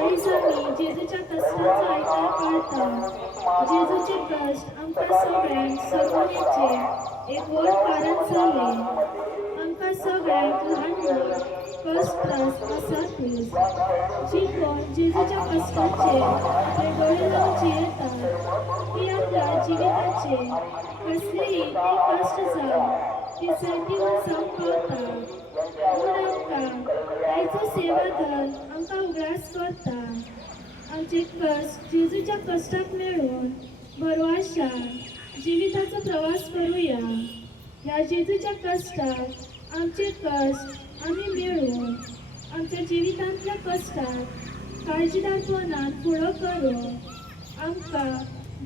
आयज आमी जेजूच्या कश्टाचो आयतार पाळटा. जेजूचे कश्ट आमकां सगळ्यांक सगळेचे एक व्हड कारण जालें. आमकां सगळ्यांक ल्हान व्हड कश्ट त्रास आसातूच. जी कोण जेजूच्या कश्टाचेर आपले दोळे लावन जियेतात ती आपल्या जिविताचे कसलेही एक कश्ट जावं ती सैतीवर जावन पावता. म्हूण आमकां आयचो सेवा दल आमकां उगडास करता. आमचे कश्ट जेजूच्या कश्टाक मेळून बरो आशान जिविताचो प्रवास करूया. ह्या जेजूच्या कश्टाक आमचे कश्ट आमी मेळून आमच्या जिवितांतल्या कश्टाक काळजीदारपणान फुडो करूंक आमकां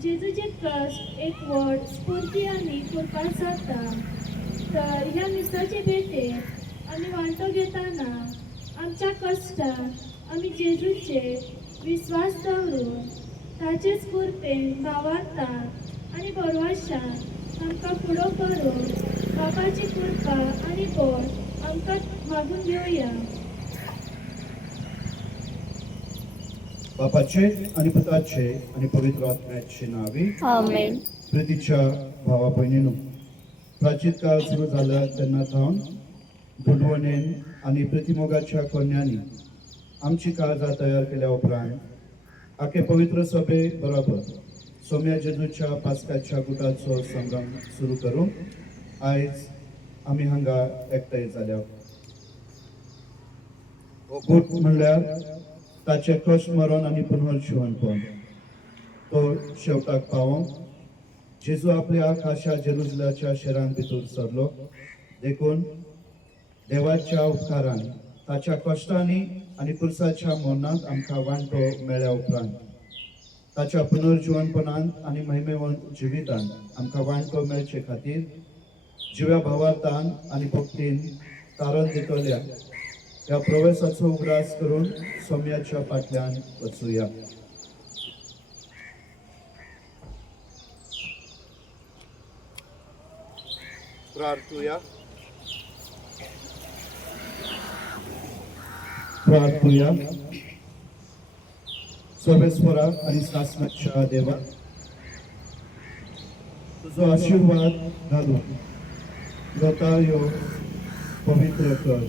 जेजूचे कश्ट एक व्हड स्फूर्तीयांनी करपाक जाता. तर ह्या मिसाचे भेटेर आमी वांटो घेताना आमच्या कश्टाक आमी जेजूचेर विस्वास दवरून ताचे स्फूर्तेन भावार्थान आनी बरो आशान आमकां फुडो करून बापाची कृपा आनी बोड आमकां मागून घेवया. बापाचे आणि पुताचे आणि पवित्र आत्म्याचे नावे आमेन. प्रितीच्या भावा भयणीनो, प्राचीन काळ सुरू झाला तेन्ना थावन दुडवणेन आणि प्रतिमोगाच्या कन्यांनी आमची काळजा तयार केल्या उपरांत आखे पवित्र सभे बरोबर सोम्या जेजूच्या पास्काच्या गुटाचो संगम सुरू करून आयज आमी हांगा एकठांय जाल्या. हो गुट म्हणल्यार ताचे कश्ट मरण आणि पुनर्जीवनपण. तो शेवटाक पावोंक जेजू आपल्या खाशा जेरुसलेमाच्या शेरान भितर सरलो. देखून देवाच्या उपकारान ताच्या कश्टांनी आणि पुरसाच्या मरणांत आमकां वांटो मेळ्ळ्या उपरांत ताच्या पुनर्जीवनपणांत आणि महिमेवंत जिवितांत आमकां वांटो मेळचे खातीर जिव्या भावार्थान आणि भक्तीन तारण दितल्या ह्या प्रवेशाचो उगडास करून सोम्याच्या फाटल्यान वचूया. प्रार्थूया. प्रार्थूया. सर्वेश्वरा आणि शासनाच्या देवा, तुझो आशीर्वाद घालून लोकां ह्यो पवित्र कर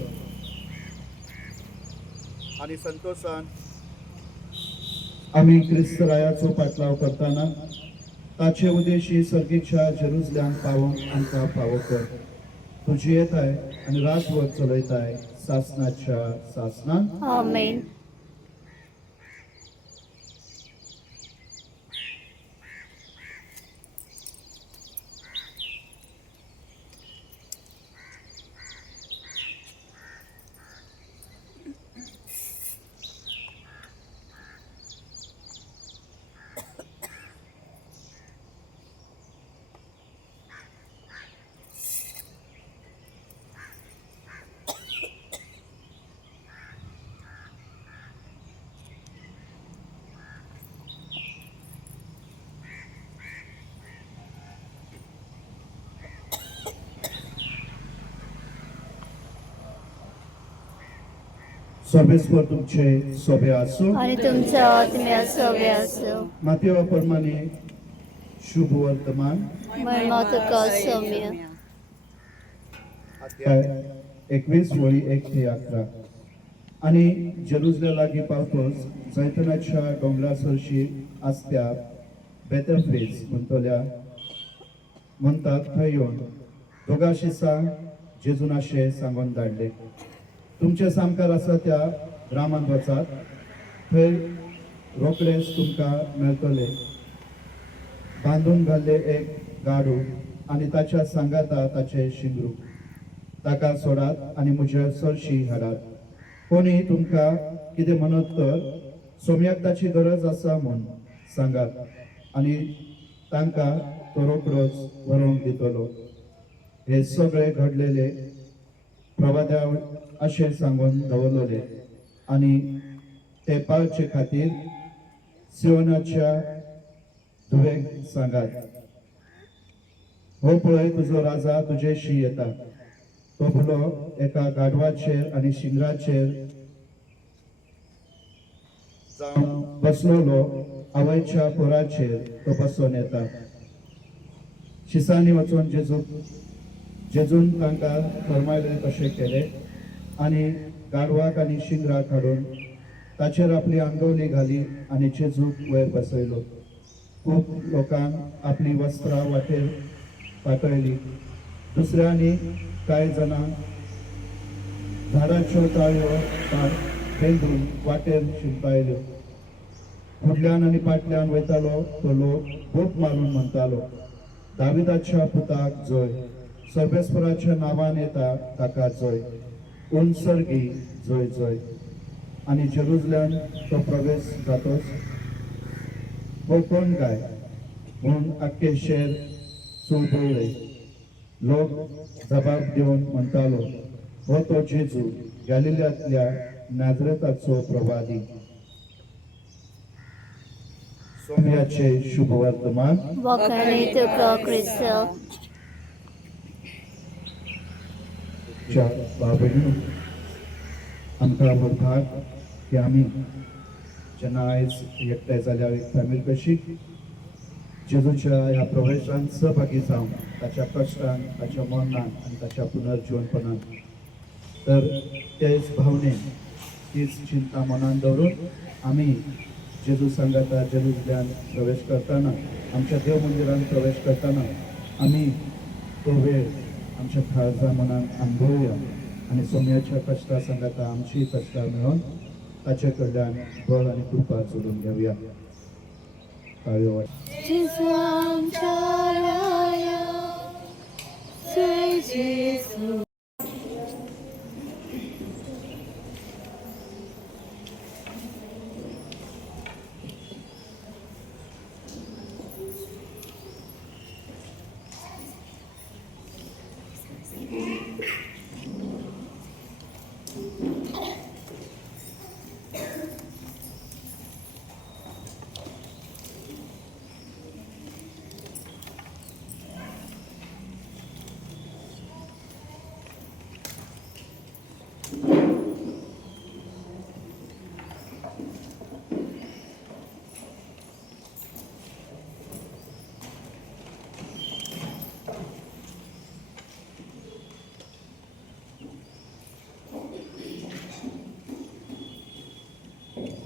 आणि संतोषान आमी क्रिस्तरायाचो पाटलाव करताना ताचे उद्देशी सर्गीच्या जेरुसलेम पावोंक आमकां फावो कर. तुजी येताय आनी राजवट चलयताय शासनाच्या शासनान. आमेन. सर्वेश्वर तुमचे सोबे आसो आणि तुमच्या आत्म्या सोबे असो. मातयेवा प्रमाणे शुभ वर्तमान म्हणा तुका सौम्य. अध्याय 21 वळी 1 ते 11. आणि जेरुसलेम लागीं पावतोच जैतनाच्या डोंगरा सरशी आसत्या बेतफ्रेज म्हणटात थंय येवन दोगांशी सांग जेजून अशें सांगून धाडले, तुमचे सामकार आसा त्या ग्रामांत वचात, थंय रोखडेच तुमकां मेळटले बांदून घाल्ले एक गाडू आनी ताच्या सांगाता ताचे शिंगरू. ताका सोडात आनी म्हज्या सरशी हाडात. कोणी तुमकां कितें म्हणत तर सोम्याक ताची गरज आसा म्हूण सांगात आनी तांकां तो रोखडोच व्हरोंक दितलो. हे सगळे घडलेले प्रवाद्या अशें सांगून दवरलेले आनी ते पाळचे खातीर सियोनाच्या धुवेक सांगात, हो पळय तुजो राजा तुजेशी येता, तो भुलो एका गाडवाचेर आनी शिंगराचेर जावन बसलोलो आवयच्या पोराचेर तो बसून येता. शिसांनी वचून जेजून तांकां फरमायले तशें केलें आनी गाडवाक आनी शिंगराक हाडून ताचेर आपली आंगवली घाली आनी जेजूक वयर बसयलो. खूब लोकांक आपली वस्त्रां वाटेर पातळली. दुसऱ्यांनी कांय जाणां झाडाच्यो ताळयो बांदून वाटेर शिंपायल्यो. फुडल्यान आनी फाटल्यान वयतालो तो लोक बोप मारून म्हणटालो, दाविदाच्या पुताक जय, सर्वेस्पराच्या नांवान येता ताका जय, उंचसर्गी जय जय. आनी जेरुसलेम तो प्रवेश जातोच हो कोण काय म्हूण आख्खे शेर चुळबुळ्ळे. लोक जबाब दिवन म्हणटालो, हो तो जेजू गॅलिल्यांतल्या नाजरेताचो प्रवादी. सोम्याचे शुभ वर्तमान. वखाणी तुका क्रिस्त. बाबडीनो आमकां वरतात की आमी जेन्ना आयज एकठांय जाल्या एक फॅमिली कशी जेजूच्या ह्या प्रवेशांत सहभागी जावन ताच्या कश्टान, ताच्या मरणान आनी ताच्या पुनर्जीवनपणान, तर तेच भावनेन तीच चिंता मनान दवरून आमी जेजू सांगाता जेरुसलेम प्रवेश करतना, आमच्या देव मंदिरांत प्रवेश करतना आमी तो वेळ आमच्या काळजा मनान अनुभवया आनी सोम्याच्या कश्टा सांगाता आमची कश्टां मेळोन ताचे कडल्यान बळ आनी कृपा जोडून घेवया. ताळयो जेजू आमच्या राया, जय जेजू.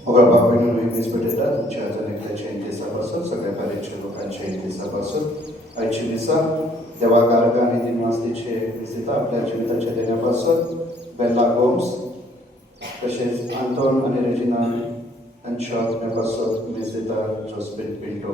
मोगळ बाबडीनो वेगळीच पडटा तुमच्या जनकल्याच्या दिसापासून सगळ्या कार्याच्या लोकांच्या दिसापासून आयची दिसा देवाक अर्घ आनी दिनवासतीचे दिसता आपल्या जिविताच्या देण्यापासून बेल्ला गोम्स तशेंच आंतोन आनी रेजिना हांच्या आत्म्यापासून दिसता जोस्पिन पिंटो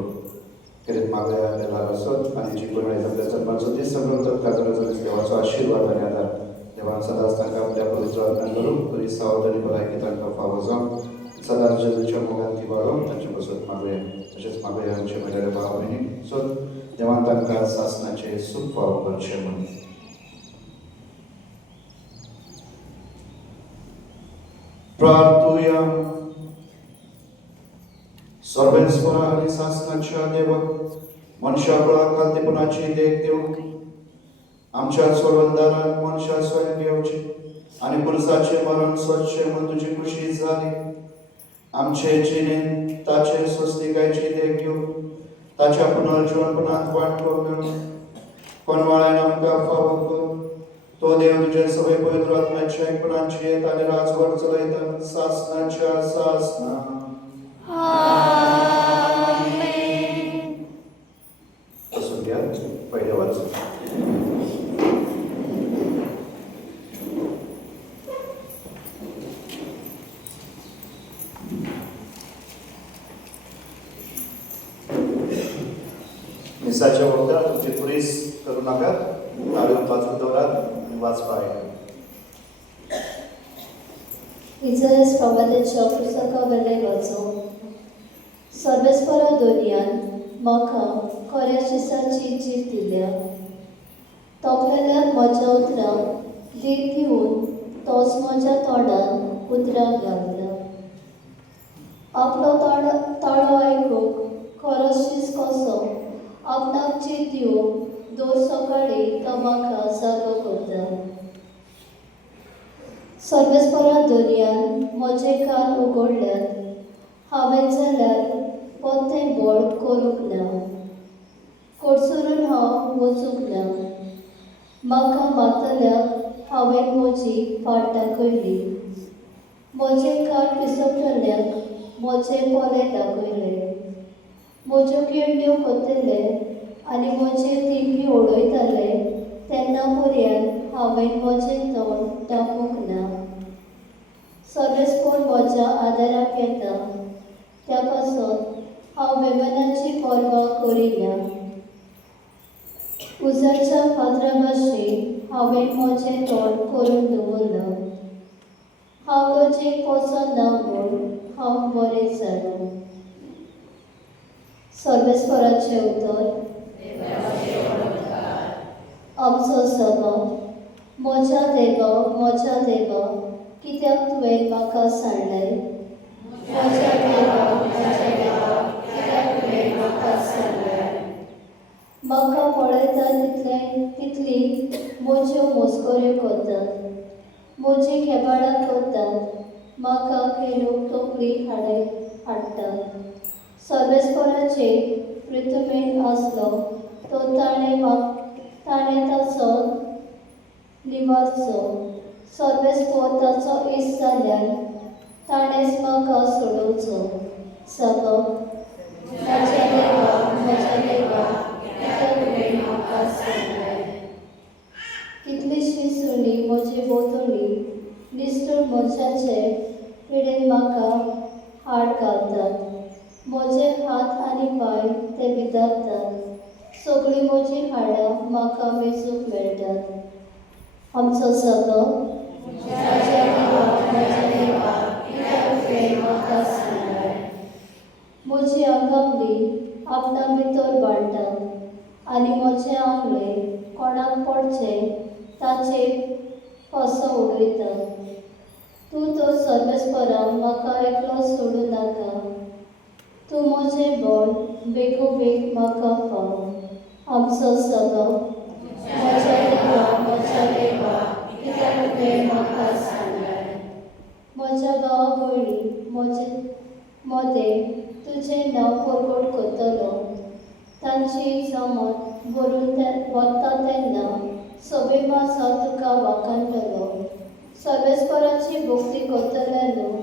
कितें मागया बेला पासून आनी जी कोण आयज आपल्या जन्माचो दीस समजतात काजराचो दीस देवाचो आशिर्वाद आनी आदार देवान सदांच तांकां आपल्या पवित्र आत्म्यान करून बरी सावध आनी भलायकी तांकां फावो जावन सदांच जेजूच्या मोगान ती वाळोवन तांचे पासून मागुया. तशेंच मागुया आमचे मेळिल्ले भाव भयणी सो देवान तांकां सासणाचे सूख फावो करचें म्हणून. प्रार्थुया. सर्वेस्परा आनी सासणाच्या देवा मनशा कुळाक खालतेपणाची देख दिवंक आमच्या सोडवणदारान मनशा स्वयं घेवचे आनी पुरुषाचे मरण स्वच्छ म्हूण तुजी खुशी जाली. आमचे जिणेन ताचे स्वस्तिकायची देख घेवन ताच्या पुनर्जीवनपणांत वांटो मेळून कोणवाळ्यान आमकां फावो कर. तो देव तुजे सगळे पवित्र आत्म्याच्या एकपणाची येत आनी राजवट चलयता सासणाच्या सासना. आमेन. बसून घ्या. पहिले वाचून मिसाच्या वखदार तुमची पुरीस करू नाका. ताळयो वाचून दवरात आनी वाचपा आयला. Izrael sprowadzacie okrusokowe wodzu. Sorbespora dorian, moka, koria शिसाची जीव दिल्या. तोपलेल्या म्हज्या उतरां देख घेवन तोच म्हज्या तोंडान उतरां घातल्या. आपलो ताळो आयकूंक खरो शीस कसो आपणाक जीव दिवंक दर सकाळी तो म्हाका जागो करता. सर्वेस्परा दर्यान म्हजे कान उगडल्यात हांवें जाल्यार पोतें बोळ करूंक ना कोडसरून हांव वचूंक ना म्हाका मारतल्याक हांवें म्हजी फाट दाखयली म्हजे कान पिसोटल्याक म्हजे पोले दाखयले म्हज्यो केण्ड्यो कोत्तले आनी म्हजे तिपी ओडयताले तेन्ना पर्यान हांवें म्हजें तोंड दाखोवंक ना सर्वेस्पर म्हज्या आदाराक येता त्या पासत हांव बेमानाची पर्वा करिना उजाच्या पात्रा भाशेन हांवें म्हजें तोंड करून दवरलां हांव गजेक वचोन ना म्हूण हांव बरें जालो सर्वेस्पराचें उतर आमचो सभा म्हज्या देवा कित्याक तुवें म्हाका सांडलें म्हज्या देवा कित्याक तुवें म्हाका सांडलें म्हाका पळयता तितली म्हज्यो मस्कऱ्यो करतात म्हजी खेबाळां करतात म्हाका खेळूंक तकली हाडटात सर्वेस्पराचे पृथ्वीन आसलो तो ताणें ताचो लिवाचो सर्वेस्पर ताचो इश्ट जाल्यार ताणेंच म्हाका सोडोवचो सबब म्हज्या देवा कित्याक तुवें म्हाका सांडलें कितलीशीं सुणी म्हजे भोंवतणी निश्ठूर मनशाचे पिडेन म्हाका हाड घालतात म्हजे हात आनी पांय ते विदारतात सगळीं म्हजीं हाडां म्हाका वेंचूंक मेळटात आमचो सगळो म्हज्या देवा कित्याक तुवें म्हाका सांडलें म्हजी आंगावली आपणा भितर बांदता आनी म्हजें आंगले कोणाक पडचें ताचेर पासो उडयता तूं तो सर्वेस्परा म्हाका एकलो सोडूं नाका तूं म्हजें बोड बेगोबेग म्हाका पाव आमचो सगळो म्हज्या देवा कित्याक तुवें म्हाका सांडलें म्हज्या भावा भयणी मोदें तुजें नांव परगट करतलो तांची जमत भरून वता तेन्ना सगळीं मासा तुका वाखाणटलो सर्वेस्पराची भक्ती करतले न्हू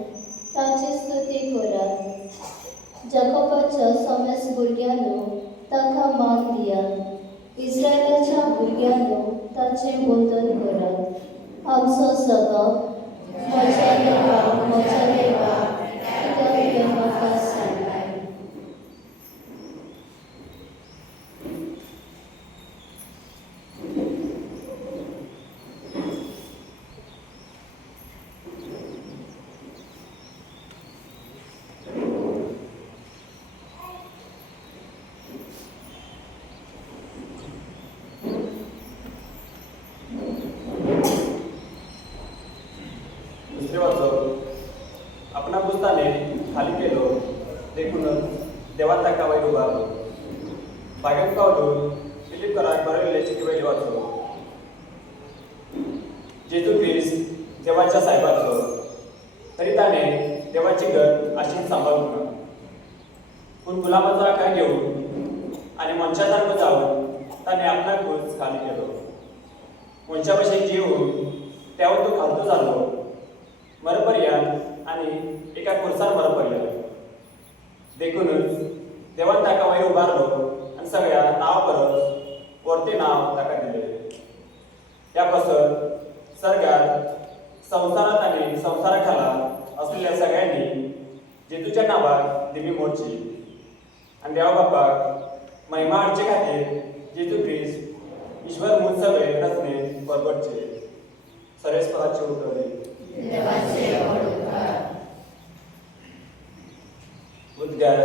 ताची स्तुती करात जाकोबाच्या समेस भुरग्यांनो ताका मान दियात इस्रायलाच्या भुरग्यांनो ताचें वंदन करात आमचो सभा म्हज्या देवा कित्याक तुवें म्हाका सांडलें आपणा पुस्ताने खाली केलो देखूनच देवान ताका वयर उबारलो बागेत पावलो फिलीप कराक बरयल्ले चिटी वयली वाचलो जेजू क्रिस्त देवाच्या साहेबाचो तरी ताणें देवाची गत आशीन सांबाळूंक ना पूण गुलामाचो आकार घेवन आनी मनशासारको जावन ताणें आपणाकूच खाली केलो मनशा भशेन जिवन तेव्हा तो खालतो जालो मरपर्यंत आनी एका खुर्सान मरपर्यंत देखूनच देवान ताका वयर उबारलो आनी सगळ्या नांव परस व्हडलें नांव ताका दिलें त्या पासत सर्गात संवसारांत आनी संवसारा खाला असलेल्या सगळ्यांनी जेजूच्या नांवाक दिमी मोडची आनी देवा बापाक महिमा हाडचे खातीर जेजू क्रिस्त ईश्वर म्हूण सगळे रचनेन परगटचे सर्वेस्पराचे उतर उद्गार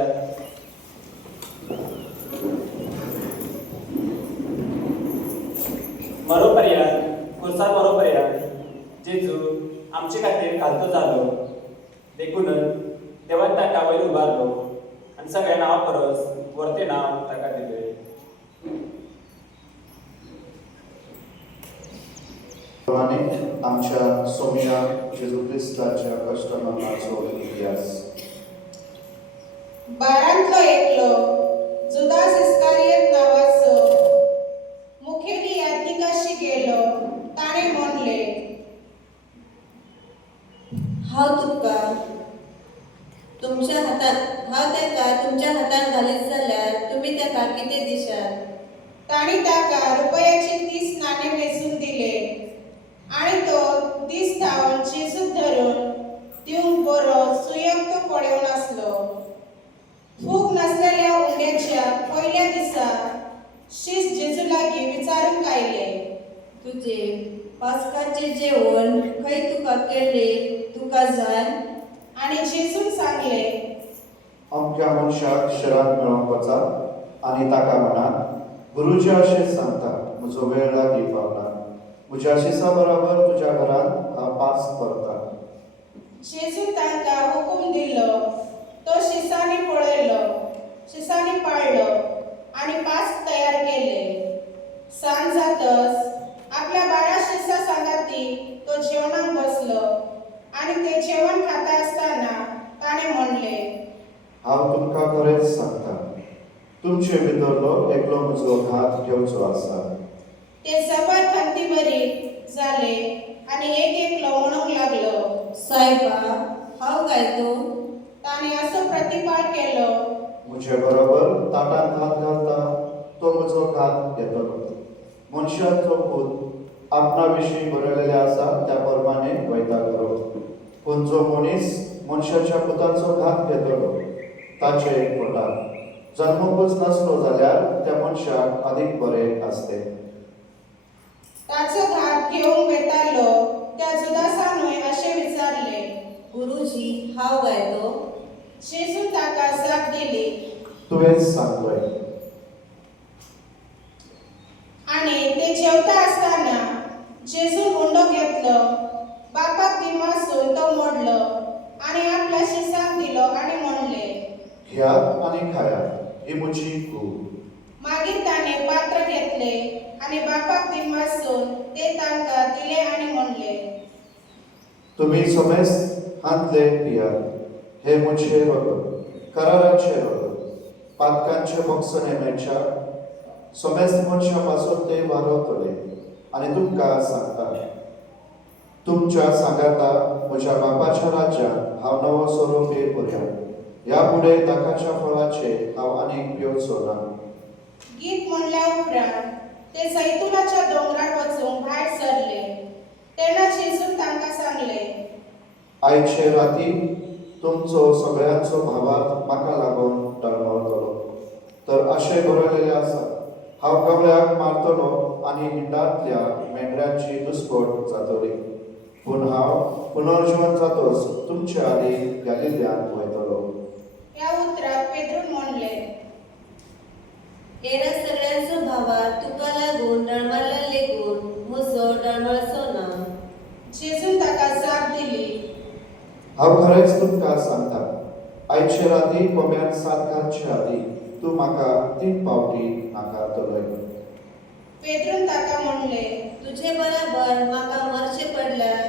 मरोपर्यंत खुर्सार मरोपर्यंत जेजू आमचे खातीर खालतो जालो देखूनच देवान ताका वयर उबारलो आनी सगळ्या नांवा परस व्हडलें नांव ताका दिलें प्रमाणे आमच्या सोम्या जेजू ख्रिस्ताच्या कष्टमरणाचो इतिहास. बारांतलो एकलो जुदास इस्कारियत नावाचो मुखेली यात्रिकाशी गेलो. ताणे म्हणले, हांव तेका तुमच्या हातान घालीत जाल्यार तुमी तेका कितें दिशात? ताणी ताका रुपयाची 30 नाणे वेचून दिले आणि तो दीस धांवन जेजूक धरून दिवंक बरो सुयोग्य पळयोन आसलो. फूग नासलेल्या उंड्याच्या पयल्या दिसा शिस जेजू लागीं विचारूंक आयले, तुजे पास्काचे जेवण खंय तुका केल्ले तुका जाय? आणि जेजून सांगले, अमक्या मनशाक शराब मेळोंक वचात आनी ताका म्हणात, गुरुजी अशें सांगता, म्हजो वेळ लागीं पावला. म्हज्या शिसा बरोबर तुज्या घरांत हांव पास करता. जेजू तांकां हुकूम दिलो. तो शिसांनी पळयलो, शिसांनी पाळलो आणि पास तयार केले. सांज जातच आपल्या 12 शिसा सांगाती तो जेवणाक बसलो आणि ते जेवण खाता आसतना ताणें म्हणले, हांव तुमकां खरेंच सांगता, तुमचे भितरलो एकलो म्हजो घात घेवचो आसा. ते जबर खंती भरीत जाले आणि एकलो म्हणूंक लागलो, सायबा, हांव गायतो. ताणें असो प्रतिपाल केलो, म्हजे बरोबर ताटांत हात घालता तो म्हजो घात घेतलो. मनशाचो पूत आपणा विशीं बरयलेलें आसा त्या प्रमाणे वयता करो. पूण जो मनीस मनशाच्या पुताचो घात घेतलो ताचे पोटाक जन्मकूच नासलो जाल्यार त्या मनशाक अदीक बरें आसते. ताचो घात घेवंक वेतालो त्या जुदासानूय अशें विचारले. गुरुजी, हांव गायतो. जेजून ताका जाप दिली तुवेंच सांगलय. आणि ते जेवता आसतना जेजून हुंडो घेतलो, बापाक दिमासून तो मोडलो आणि आपल्या शिसांक दिलो आणि म्हणले, घेयात आनी खायात, ही म्हजी कूड. मागीर ताणें पात्र घेतले आणि बापाक दिमासून ते तांकां दिले आणि म्हणले, तुमी समेस्त हांतले पियात, हे म्हजे रगत, कराराचे रगत, पातकांचे मोगसणे मेळच्या समेस्त मनशा पासून ते वारवतले. आनी तुमकां सांगता, तुमच्या सांगाता म्हज्या बापाच्या राज्यांत हांव नवो सोरो पर्यंत ह्या फुडें दाकाच्या फळाचे हांव आनीक पिवचो ना. गीत म्हणल्या उपरांत ते जैतुनाच्या दोंगरार वचूंक भायर सरले. तेन्ना जेजून तांकां सांगले, आयचे राती तुमचो सगळ्यांचो भावार्थ म्हाका लागून टळमळतलो. तर अशें बरयलेलें आसा, हांव गवळ्याक मारतलो आनी हिंडांतल्या मेंढऱ्यांची दुस्पट जातली. पूण हांव पुनर्जीवन जातोच तुमचे आदी गॅलिल्यांत वयतलो. ह्या उतराक पेद्रून म्हणले, एरा सगळ्यांचो भावा तुका लागून डळमळला लेगून म्हजो डळमळचो ना. जेजून ताका जाप दिली, हांव खरेंच तुमकां सांगता, आयचे राती कोंब्यान सात घालचे आदी तूं म्हाका 3 फावटी नाकारतलोय. पेद्रून ताका म्हणले, तुजे बराबर म्हाका मरचे पडल्यार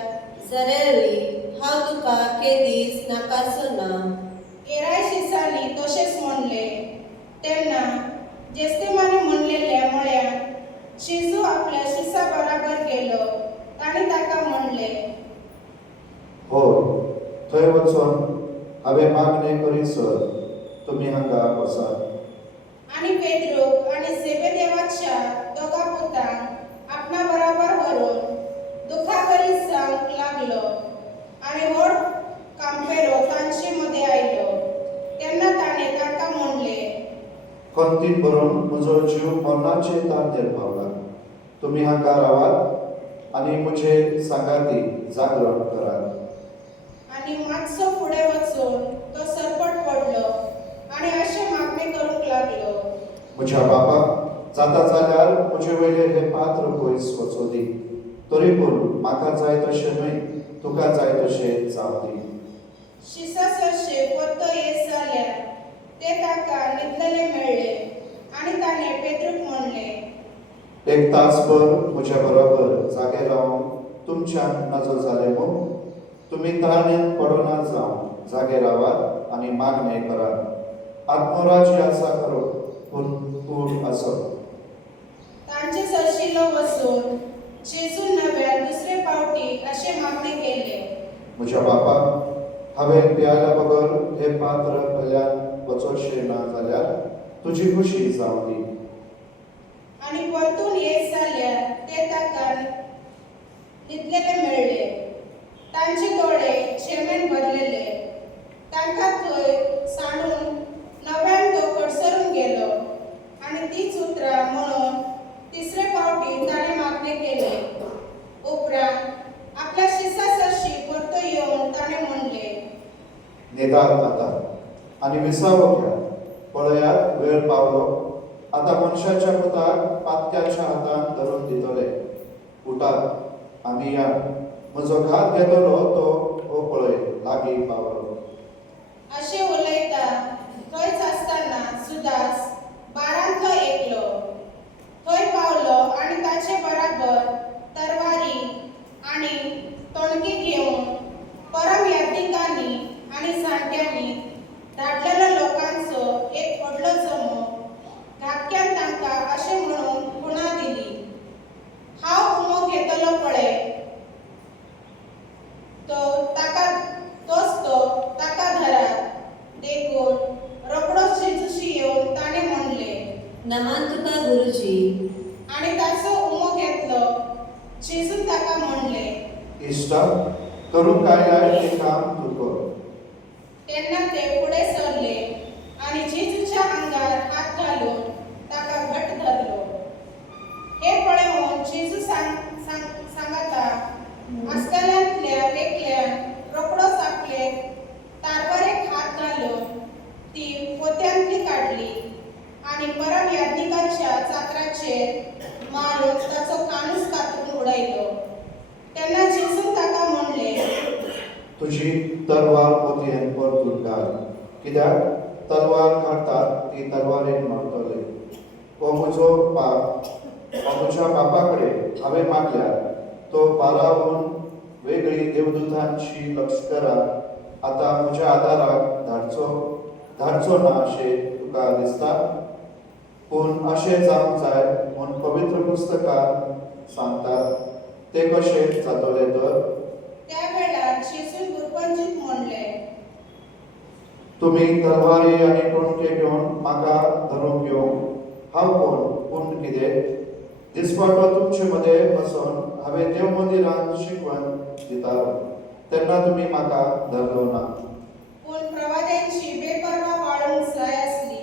जाल्यारूय हांव तुका केदीस नाकारचो ना. एराय शिसांनी तशेंच म्हणले. तेन्ना जेस्तेमानी म्हणलेल्या मळ्यात जेजू आपल्या शिसा बराबर गेलो. ताणें ताका म्हणले, होय, थंय वचून हांवें मागणें करीसर तुमी हांगा बसात. आणि पेद्रूक आणि जेबेदेवाच्या दोगा पुतांक आपणा बराबर व्हरून दुखा करीत जावंक लागलो. आणि व्हड कांपेरो तांचे मदें आयलो. तेन्ना ताणें तांकां म्हणले, खंतीन भरून म्हजो जीव मरणाचे तांतेर पावला. तुमी हांगा रावात आनी म्हजे सांगाती जागरण करात. आणि मातसो फुडें वचून तो सरपट पडलो आणि अशें मागणी करूंक लागलो, म्हज्या बापाक जाता जाल्यार म्हजे वयले हे पात्र पयस वचूं दी. तरी पूण म्हाका जाय तशें न्हय, तुका जाय तशें जावं दी. शिसा सरशे परतो येत जाल्यार ते ताका न्हिदलेले मेळ्ळे आणि ताणें पेद्रूक म्हणले, 1 तासभर म्हज्या बरोबर जागे रावन तुमच्यान नजो जाले मग तुम्ही तहानेत पडोना जावन जागे रावात आणि मागणे करात आत्मराज्य आसा खरो पूण कूड असो. तांचे सरशिलो वचून जेजून नव्यान दुसरे फावटी असे मागणे केले. म्हज्या बापा हांवें पियाल्या बगर हे पात्र कडल्यान वचोशें ना जाल्यार तुजी खुशी जावं दी. आणि परतून येत जाल्यार ते ताका न्हिदलेले मेळ्ळे. तांचे दोळे शेमेन भरलेले. तांकां थंय सांडून नव्यान तो कडसरून गेलो आणि तीच उतरां म्हणून तिसरे फावटी ताणें मागणे केले. उपरांत आपल्या शिसा सरशी परतो येवन ताणें म्हणले, न्हिदात आता आनी विसावो घ्या. पळयात वेळ पावलो. आता मनशाच्या पुताक पातक्याच्या हातान धरून दितले. उठात आमी या. म्हजो घात घेतलो तो हो पळय लागीं पावलो. अशें उलयता थंयच आसतना सुदास बारांतलो एकलो थंय पावलो आणि ताचे बराबर तरवारी आणि तोणकी घेवन परम यात्रिकांनी आणि जाणट्यांनी धाडलेल्या लोकांचो एक व्हडलो जमो धाकट्यान तांकां अशें म्हणून खुणा दिली, हांव उमो घेतलो पळय तोच तो ताका धरात. देखून रोखडोच जेजूशी येवन ताणें म्हणले, नमान तुका गुरुजी. आणि ताचो उमो घेतलो. जेजून ताका म्हणले, इश्टा करूंक कायलाय तें काम तूं कर. तेन्ना ते फुडें सरले आणि जेजूच्या आंगार हात घालून ताका घट्ट धरलो. हे पळोवन जेजू सांगता आसतल्यांतल्या एकल्यान रोखडोच आपले तारवारेक हात घालून ती पोत्यांतली काडली आणि परम याज्ञिकाच्या चाकराचेर मारून ताचो कानूस कातरून उडयलो. तेन्ना जेजून ताका म्हणले, तुजी तलवार पोतयेन परतून घाल. कित्याक तलवार काडटात ती तलवारेन मारतले. हो म्हजो पाप हो म्हज्या बापा कडेन हांवें मागल्यार तो बारावून वेगळी देवदूतांची लश्करां आतां म्हज्या आदाराक धाडचो ना अशें तुका दिसता. पूण अशें जावंक जाय म्हूण पवित्र पुस्तकांत सांगतात ते कशें जातले तर. त्या वेळार जेजून गुरपंजीत म्हणले, तुमी तलवारी आनी टोणके घेवन म्हाका धरून घेवंक हांव कोण पूण कितें. दिसपाटो तुमचे मदें बसून हांवें देव मंदिरांत शिकवण दितालो तेन्ना तुमी म्हाका धरलो ना. पूण प्रवाद्यांची बेपर्वा वाळूंक जाय आसली.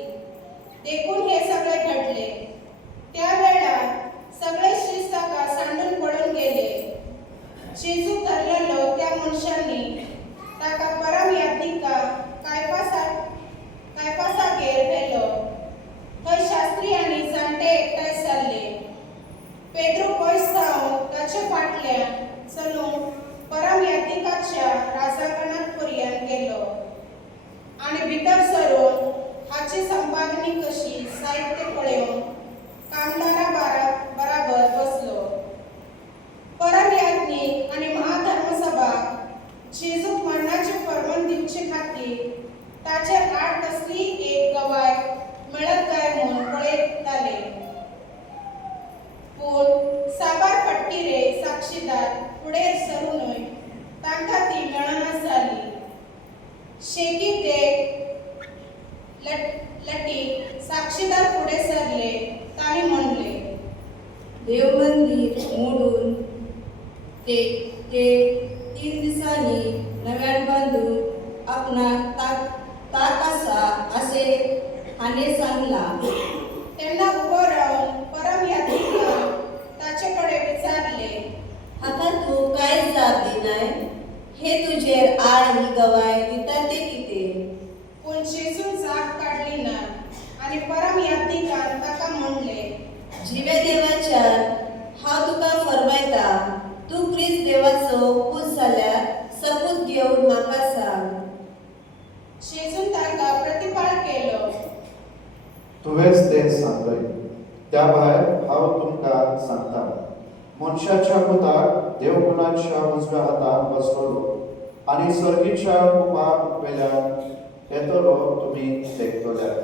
देखून हे सगळे घडले. त्या वेळार सगळे शिस्त ताका सांडून पडून गेले. जेजू धरलेलो त्या मनशांनी ताका परम याज्ञिका कायफासागेर व्हेलो. थंय शास्त्री आनी जाणटे एकठांय जाल्ले. पेद्रू पयस जावन ताचे फाटल्यान चलून परम याज्ञिकाच्या राजगणांत पर्यंत गेलो आणि भितर सरून हाची संपादनी कशी साहित्य पळोवन कामदारा बराबर बसलो. परम याज्ञिक आणि महाधर्मसभा जेजूक मरणाचे फर्मन दिवचे खातीर ताचेर आड कसली एक गवाय मेळत काय म्हूण पळयताले. पूण साबार फटकिरे साक्षीदार फुडें सरूनय तांकां ती मेळना जाली. शेकी देख लटी साक्षीदार फुडें सरले. तांणी म्हणले, देव मंदिर मोडून ते 3 दिसांनी नव्यान बांदून आपणाक ताक आसा असे हाणें सांगला. तेन्ना उबो रावन परम याज्ञिकान ताचे कडेन विचारले, हाका तूं कांय जाप दिनाय. हे तुजेर आड ही गवाय दिता ते कितें. पूण जेजून जाप काडली ना आणि परम याज्ञिकान ताका म्हणले, जिवे देवाच्यान हांव तुका फरमायता, तूं क्रिस्त देवाचो पूत जाल्यार सपूत घेवन म्हाका सांग. जेजून ताका प्रतिपाळ केलो, तुवेंच तें सांगलय. त्या भायर हांव तुमकां सांगता, मनशाच्या पुताक देवकुलाच्या उजव्या हातान बसलोलो आणि सर्गीच्या कुमा वेल्यान येतलो तुम्ही देखतल्यात.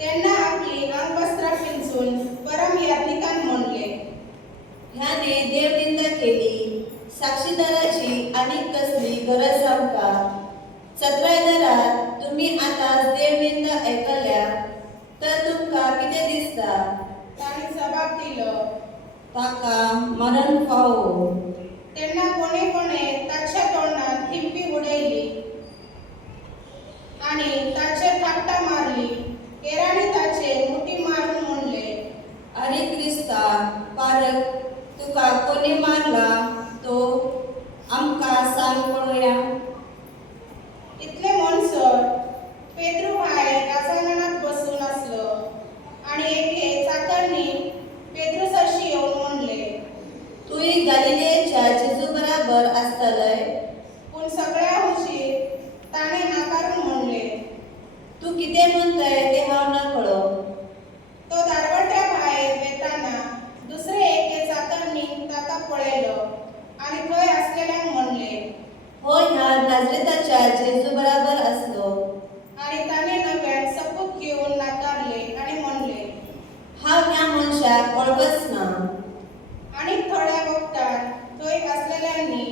त्यांना आपली अंगवस्त्रा पिंचून परम याज्ञिकान म्हणले, ह्याने देवनिंदा केली. साक्षीदाराची आणि कसली गरज आमका? सतरायदारात तुम्ही आता देवनिंदा ऐकल्या तर तुमका कितें दिसता? ताणी जबाब दिलो, ताका मरण फावो. त्यांना कोणे ताच्या तोंडात थिंपी उडयली आणि ताचे थापटा मारली. हेरांनी ताचे मुठी मारून म्हणले, अरे क्रिस्ता, पारक तुका कोणी मारला तो आमका सांग पळोवया. इतले म्हणसर पेद्रू भायर राजंगणात बसून आसलो आणि एके चाकरनी पेद्रू सरशी येवन म्हणले, तुई गलिलेच्या जेजू बराबर आसतलय. पूण सगळ्या हुशीर ताणे नाकारून म्हणले, तू कितें म्हणतय ते हांव ना कळो. तो दारवट्या भायर वेताना दुसरे एके चाकरनी ताका पळयलो आणि थंय आसलेल्यांक म्हणले, हो ह्या नाजरेताच्या जेजू बराबर आसलो. आणि ताणे नव्यान सपूत घेऊन नाकारले आणि म्हणले, हांव ह्या मनशाक वळखच ना. आणि थोड्या वक्तार थंय आसलेल्यांनी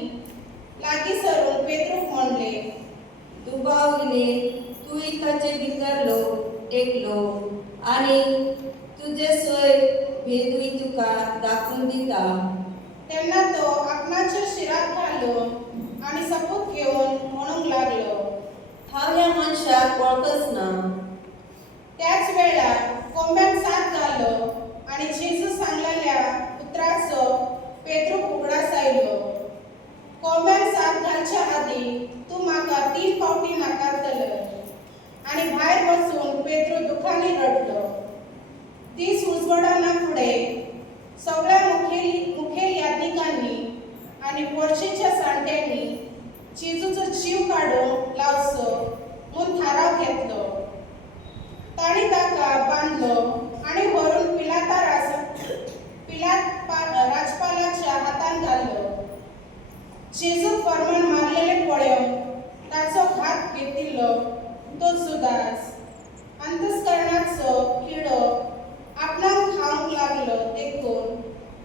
लागीं सरून पेद्रूक म्हणले, तू बावगिले, तुई ताचे भितरलो टेकलो आणि तुझे सोय भेदूय तुका दाखवून दिता. तेन्ना तो आपणाच्या शिरात घालून आणि सपूत घेऊन म्हणूंक लागलो, हांव ह्या मनशाक वळखच ना. त्याच वेळार कोंब्याक साथ घालो आणि जेजू सांगलेल्या उतराचो पेद्रूक उगडास आयलो. कोंब्याक साथ घालच्या आदी तू म्हाका 3 फावटी नाकारतलो. आणि भायर बसून पेद्रू दुखानी रडलो. दीस उजवडना फुडें सगळ्या मुखेल याज्ञिकांनी आणि पोरशेच्या जाणट्यांनी जेजूचो जीव काडूंक लावचो म्हूण थाराव घेतलो. ताणी ताका बांदलो आणि व्हरून राजपालाच्या हातान घालो. जेजूक फर्मान मारलेले पळोवन ताचो घात घेतिल्लो तो जुदास अंतस्करणाचो किडो आपणाक खावंक लागलो देखून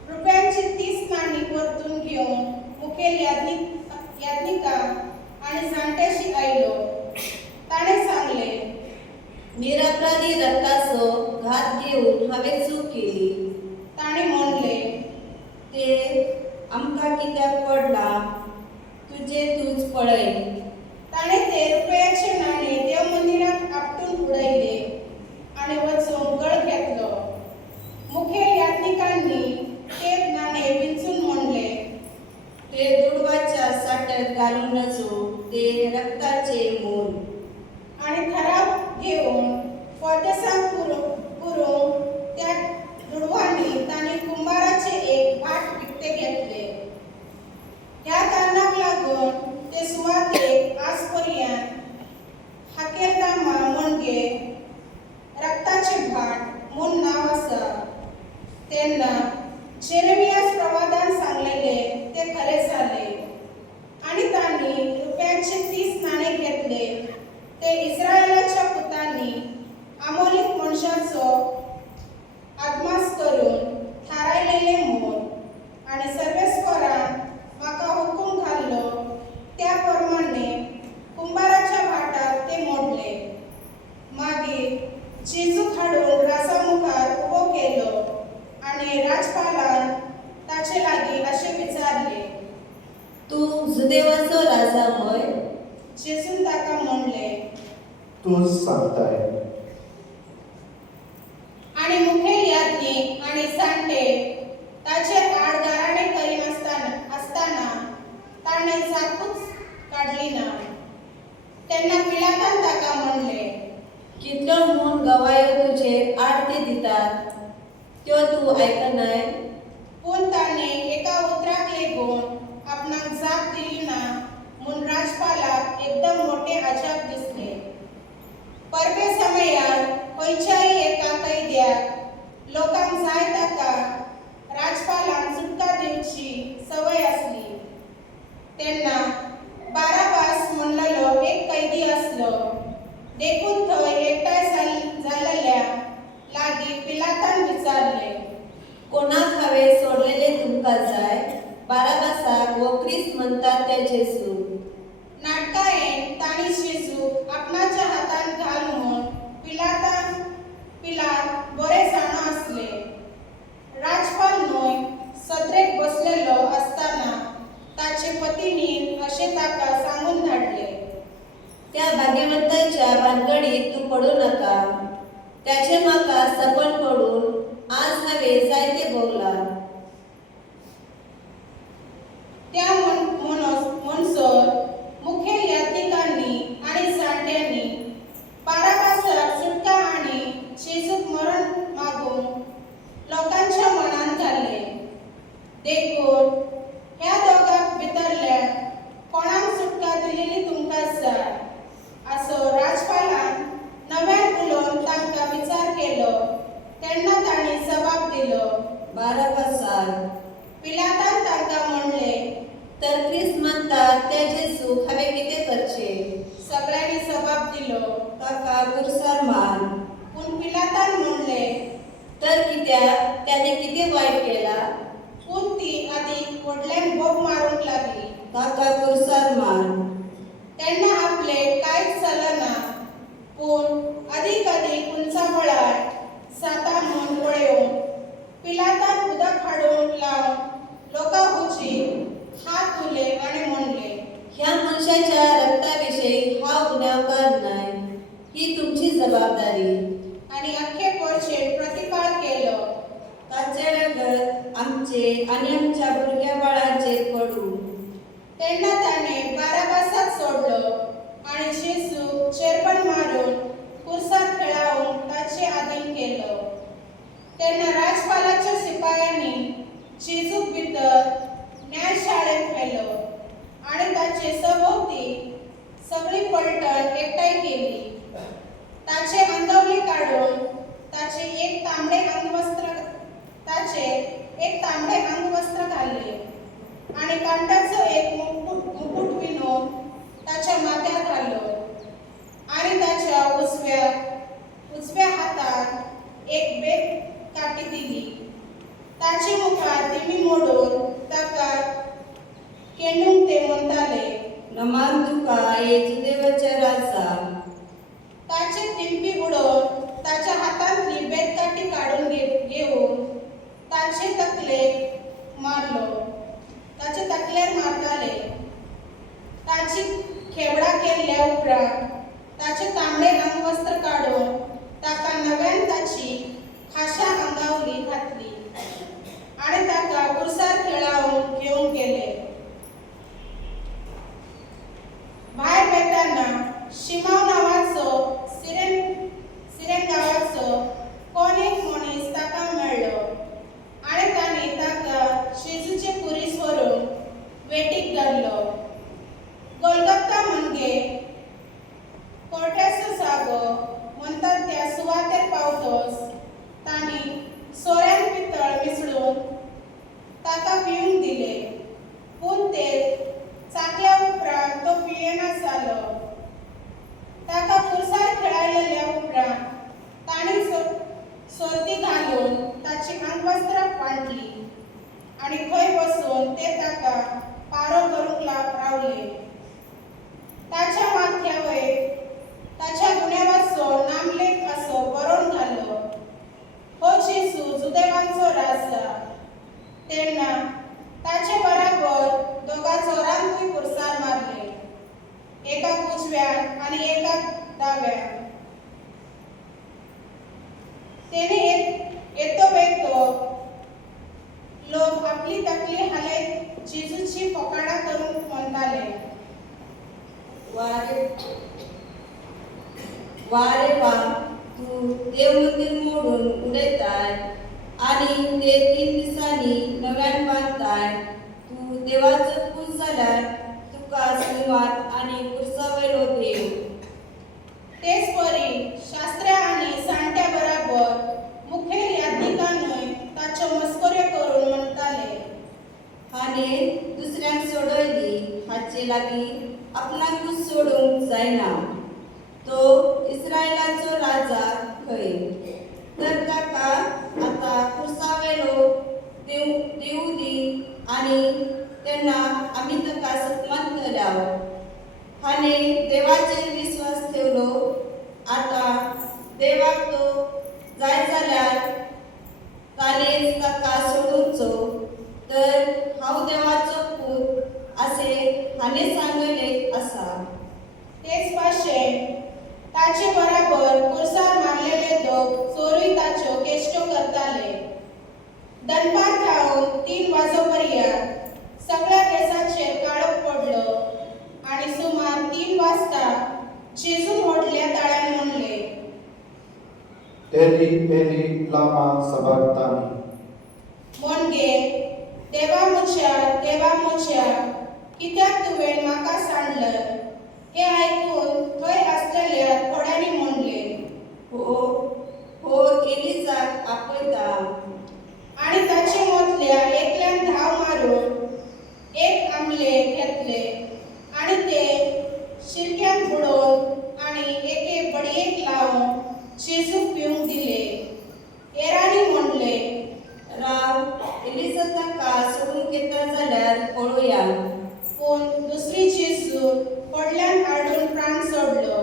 रुपयांची 30 नाणी परतून घेवन मुखेल याज्ञिका आणि जाणट्याशी आयलो. ताणे सांगले, निरपराधी रक्ताचो घात घेऊन हांवें चूक केली. ताणे म्हणले, ते आमकां कित्याक पडला तुजे तूच पळय. ताणे ते रुपयाचे नाणे देव मंदिरात आपटून उडयले आणि वचून गळ घेतलो. मुखेल याज्ञिकांनी ते नाणे विंचून म्हणले, ते दुडवाच्या साठ्यात घालून नजो ते रक्ताचे मोल. आणि ठराव घेऊन परदेसाक पुरूंक त्या दुडवांनी तांणी कुंभाराचे एक भाट विकते घेतले. ह्या कारणाक लागून ते सुवातेक आज पर्यंत हाकेलदामा म्हणजे रक्ताचे भाट म्हूण नांव आसा. तेन्ना जेरेमियास प्रवादान सांगलेले ते खरे जाले आणि तांणी रुपयांचे 30 नाणे घेतले. ते इस्रायेलाच्या पुतांनी आमोलिक मनशाचो आदमास करून थारायलेले म्हूण आणि सर्वेस्परान म्हाका हुकूम घाल्लो त्या प्रमाणे कुंभाराच्या भाटात ते मोडले. मागीर जेजूक हाडून राजामुखार उबो केलो आणि राजपालान ताचे लागीं अशें विचारले, तू जुदेवाचो राजा होय? जेजून ताका म्हणले, तूच सांगताय. आणि मुखेल याज्ञिक आणि जाणटे ताचेर आडगाराणे करीन असताना ताणें जापूच काडली ना. तेन्ना पिलातान ताका म्हणले, कितलो म्हूण गवायो तुजेर आडते दितात त्यो तूं आयकनाय? पूण ताणें एका उतराक लेगून आपणाक जाप दिली ना म्हूण राजपालाक एकदम मोठे अजाप दिसले. परबे समयार खंयच्याय एका कैद्याक लोकांक जाय ताका राजपालान सुटका दिवची तेन्ना बाराबास म्हणलेलो एक कैदी असलो. देखून थंय एकठांय जाल्ल्या लागीं पिलातान विचारले, कोणाक हांवें सोडलेले तुमकां जाय, बाराबासाक वो ख्रिस्त म्हणटात ते जेजू? नाटकायेन ताणी जेजूक आपणाच्या हातान घाल म्हूण पिलात बरे जाणो आसले. राजपाल न्हय सत्रेक बसलेलो आसतना ताचे पत्नीन अशें ताका सांगून धाडले, त्या भाग्यवंताच्या भानगडीत तूं पडूं नाका. त्याचे म्हाका सपन पडून आज हांवें जायते भोगलां. त्या म्हणसर मुखेल यात्रिकांनी आनी जाणट्यांनी बाराबासाक सुटका आनी जेजूक मरण मागूंक लोकांच्या मनांत घाले. देखून ह्या दोगां भितरल्या कोणाक सुटका दिलेली तुमकां जाय असो राजपालान नव्यान उलोवन तांकां विचार केलो. तेन्ना तांणी जबाब दिलो, बाराबासाक. पिलातान तांकां म्हणले, तर ख्रिस्त म्हणटात ते जेजूक हांवें कितें करचें? सगळ्यांनी जबाब दिलो, ताका कुरसार मार. पूण पिलातान म्हणले, तर कित्याक त्याने कितें वायट केला? पूण ती आदीक व्हडल्यान बोब मारूंक लागली. ताका कुरसार मार. तेन्ना आपले कांयच चलना पूण अदीक उंचाबळार जाता म्हूण पळयोवन पिलातान उदक हाडून लावन लोकां हुजीर हात धुले आनी म्हणले, ह्या मनशाच्या रक्ताविशयी हांव गुन्यांवकार न्हय. ही तुमची जबाबदारी. आनी अख्खे पर्शेन प्रतिपाळ केलो. ताचे रगत आमचे आनी आमच्या भुरग्या बाळांचेर पडूं. तेन्ना ताणें बाराबासाक सोडलो आनी जेजूक चेरबण मारून कुर्सार खेळावून ताचे आधीन केलो. तेन्ना राजपालाच्या सिपायांनी जेजूक भितर न्यायशाळेंत व्हेलो आनी ताचे सभोवती सगळी पलटण एकठांय केली. ताचे अंगवले काडून ताचे एक तांबडे अंगवस्त्र घाल्ले आनी कांटाचो एक मुकुट विणून ताच्या माथ्यार घालो आनी ताच्या उजव्या हाताक एक बेत काटी दिली. ताचे मुखार दिमी मोडून ताका केंडूंक ते म्हणटाले, नमान तुका येजू देवाचे राजा. ताचे तिंपी उडोवन ताच्या हातांतली बेतकाठी काडून घेवन ताचे तकलेर मारताले. ताची खेवडा केल्ल्या उपरांत ताचे तांबडे अंगवस्त्र काडून ताका नव्यान ताची खाशा अंगावली घातली आनी ताका कुर्सार खेळावून घेवंक गेले. भायर वेताना शिमाव नांवाचो सिरेन गांवाचो कोण एक मनीस ताका मेळ्ळो आनी तांणी ताका जेजूचे कुरीस व्हरून वेटीक धरलो. गोलगोथा म्हणजे कोर्टाचो जागो म्हणटात त्या सुवातेर पावतच तांणी सोऱ्यान पितळ मिसळून ताका पिवंक दिले. पूण ते चाखल्या उपरांत तो पियेना जालो. ताका कुर्सार खेळायल्या उपरांत तांणी सर्ती घालून ताची अंगवस्त्रां बांदली आनी थंय बसून ते ताका पारो करूंक रावले. ताच्या माथ्या वयर ताच्या गुन्यांवाचो नामलेख असो बरोवन घालो, हो जेजू जुदेवांचो राजा. तेन्ना ताचे बराबर दोगा चोरांकूय कुर्सार मारले, एकाक उजव्यान आनी एकाक दाव्यान. तेणे येतो वेतो लोक आपली तकली हालयत जेजूची फकाणां करूंक म्हणटाले, वारे वा, तूं देव मंदिर मोडून उडयताय आनी ते 3 दिसांनी नव्यान बांदताय. तूं देवाचो पूत जाल्यार तुका सिंहार आनी कुर्सावयलो देव. तेच परी शास्त्र्या आनी जाणट्या बराबर मुखेल यात्रिकांनीय ताच्यो मस्कऱ्यो करून म्हणटाले, हाणें दुसऱ्यांक सोडयली हाचे लागीं आपणाकूच सोडूंक जायना. तो इस्रायलाचो राजा खंय? तर ताका आतां क्रुसावेलो दिवू दी आनी तेन्ना आमी ताका सतमांतल्या. हाणें देवाचेर विश्वास ठेवलो. आतां देवाक तो जाय जाल्यार ताणेंच ताका सोडूंचो. तर हांव देवाचो पूत असे हाणें सांगले आसा. तेच भाशेन ताचे बराबर कुर्सार मारलेले दोग चोरूय ताच्यो केश्ट्यो करताले. दनपार थावन 3 वाजोपर्यंत सगळ्या देशाचेर काळोख पडलो आणि सुमार 3 वाजता जेजून व्हडल्या ताळ्यान म्हणले, एली एली लामा सबक्तानी. म्हणजे देवा म्हज्या कित्याक तुवें म्हाका सांडलं? हे आयकून थंय आसलेल्या थोड्यांनी म्हणले, हो एलिजाक आपयता. आणि ताचे मदल्या एकल्यान धाव मारून एक आमले घेतले आणि ते शिरक्यान बुडोवन आणि एके बडयेक लावन जेजूक पिवंक दिले. एरांनी म्हणले, राव एलिजा ताका सोडूंक येता जाल्यार पळोवया. पूण दुसरी जेजू पडल्यान हाडून प्राण सोडलो.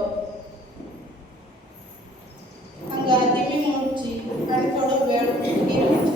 हांगा दिमी म्हणची आणि थोडो वेळ घेवची.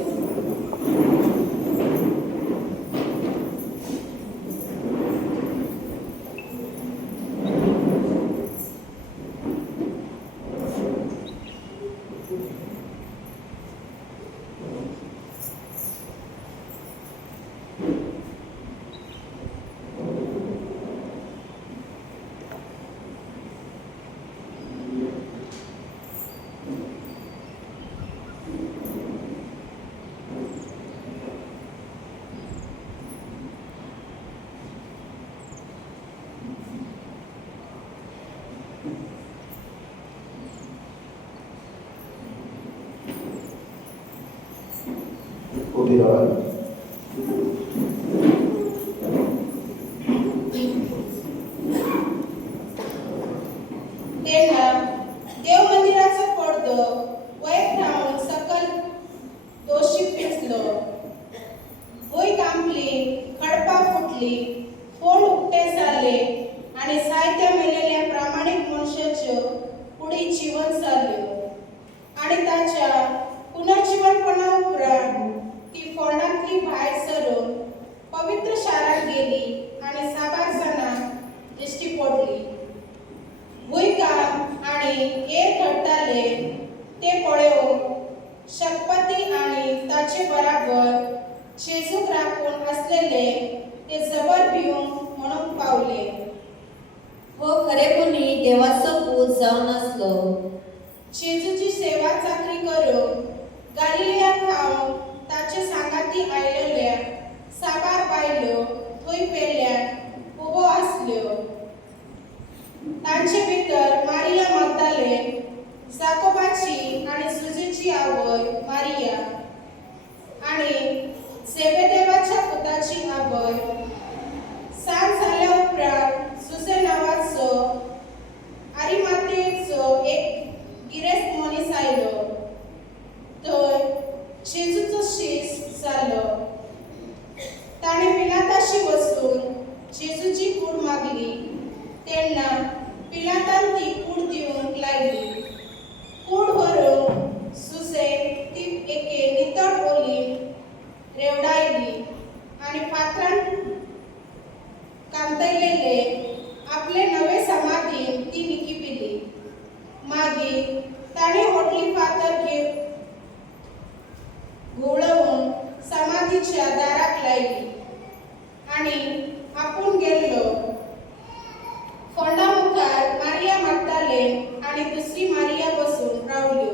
उभी राहा. तेन्ना देव मंदिराचो पडदो वयर रावन सकल दोशी पिंजलो. भूंय कांपली, खडपां फुटली, फोंड उक्ते जाले आणि साहित्या मेलेल्या प्रामाणीक मनशाच्यो कुडी जिवंत जाल्यो. आणि ताच्या पुनर्जीवनपणा उपरांत ती फोंडांतली भायर सरून पवित्र शारांत गेली आणि साबार जाणांक दिश्टी पडली. भुंयकांप आणि येर घडटाले ते पळोवन शकपती आणि ताचे बराबर जेजूक राखून आसलेले ते जबर भिवूंक म्हणून पावले. हो खरेपणी देवाचो पूत जावन आसलो. जेजूची सेवा चाकरी करून गालिलियांत खावन ताचे सांगाती आयलेल्या साबार बायल्यो थंय पेल्यान उबो आसल्यो. तांचे भितर मारिया मग्दलेन, जाकोबाची आणि सुजीची आवय मारिया आणि सेबेदेवाच्या पुताची आवय. सांज जाल्या उपरांत सुसे नांवाचो आरिमाथेचो एक गिरेस्त मनीस आयलो. थंय जेजूचो शीस जाल्लो. ताणें पिलाताशी वचून जेजूची कूड मागली. तेन्ना पिलातान ती कूड दिवंक लायली. कूड व्हरून सुसेन ती एके नितळ ओलीन रेवडायली आणि फातरान कांतयलेले आपले नवे समाधीन ती निकिपिली. मागीर ताणें व्हडली फातर घुवळवून समाधीच्या दाराक लायली आणि आपूण गेल्लो. फोंडा मुखार मारिया मग्दलेन आणि दुसरी मारिया बसून रावल्यो.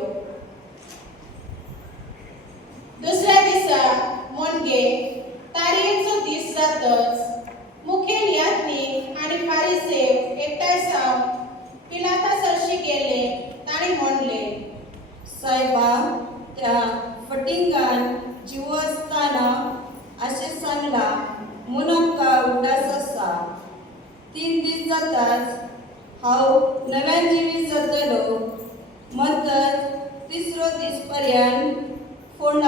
दुसऱ्या दिसा म्हणजे तारयेचो दीस जातच मुखेल याज्ञीक आणि फारिसेव एकठांय जावन पिलाता सरशी गेले. ताणें म्हणले, सायबा त्या फटिंगान जिवो आसतना अशें सांगलां म्हूण आमकां उगडास आसा. दीस जाताच हांव नव्यान जिवीत जातलो म्हणटच तिसरो दीस पर्यंत फोंड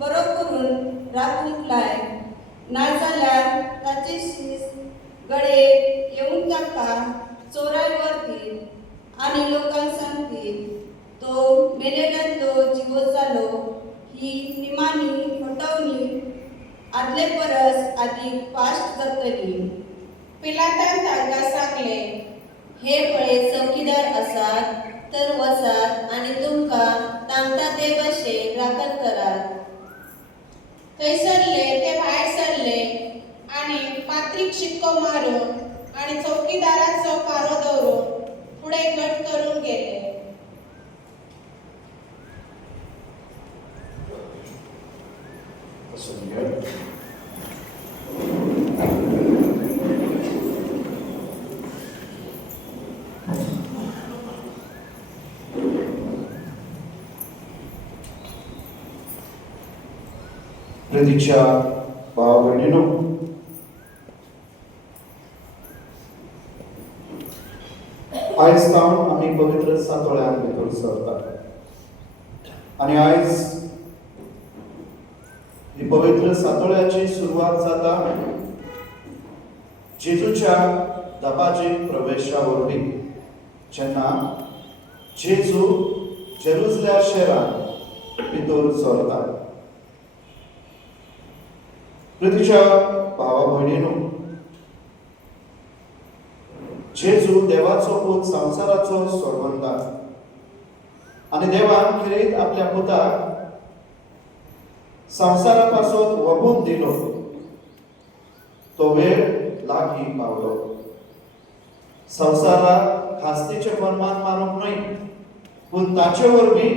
बरो करून राखूंक लाय, नाजाल्यार ताचे शीस गडे येवन ताका चोराय व्हरतील आनी लोकांक सांगतील तो मेलेल्यांतलो जिवो जालो. ही निमाणी फटवणी आदले परस अधिक फास्ट जातली. पिलातान तांकां सांगले, हे पळय चौकीदार आसात तर वचात आणि तुमकां तांबता ते भाशेन राखण करात. थंयसरले ते भायर सरले आनी पात्रीक शिक्को मारून आनी चौकीदाराचो पारो दवरून फुडें घट करून गेले. प्रितीच्या भाव भयणीनो, आयज जावन आमी पवित्र सातोळ्यान भितर सरतात आनी आयज ही पवित्र सातोळ्याची सुरवात जाता जेजूच्या दबाजीक प्रवेशा वरवीं, जेन्ना जेजू जेरुसलेम शहरान भितर सरता. प्रितीच्या भावा भयणीनो, जेजू देवाचो पूत संवसाराचो सोडवंता आनी देवान खेरीत आपल्या पुताक संवसारा पासून वगून दिलो. तो वेळ लागीं पावलो. संवसाराक खास्तीचे फर्मान मारूंक न्हय, पूण ताचे वरवीं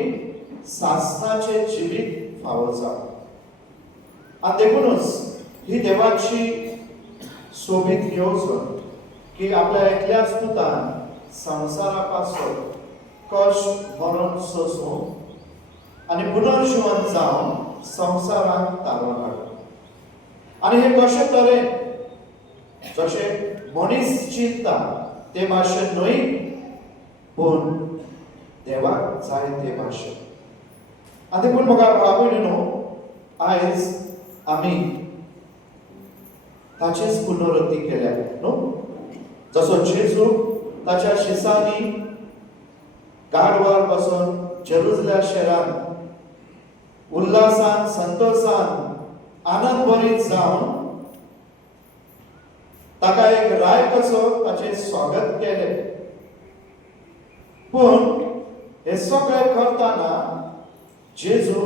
सासणाचे जिवीत फावो जावं. आनी देखूनच ही देवाची सोबीत येवजण की आपल्या एकल्याच पुतान संवसारा पासून कश्ट मरण सोसून आनी पुनर्जीवन जावन संवसाराक तारून हाडलो. आनी हे कशे तरेन जशे मनीस चिंतता ते भाशेन न्हय, पूण देवाक जाय ते भाशेन. आनी देखून म्हाका भाव भयणीनो, आयज आमी ताचीच पुनरुक्ती केल्या न्हू. जसो जेजू ताच्या शिसांनी गाडवार पासून जेरुसलेम शहरान उल्हासान संतोषान आनंद भरीत जावन ताका एक राय कसो ताचे स्वागत केले, पूण हे सगळें करताना जेजू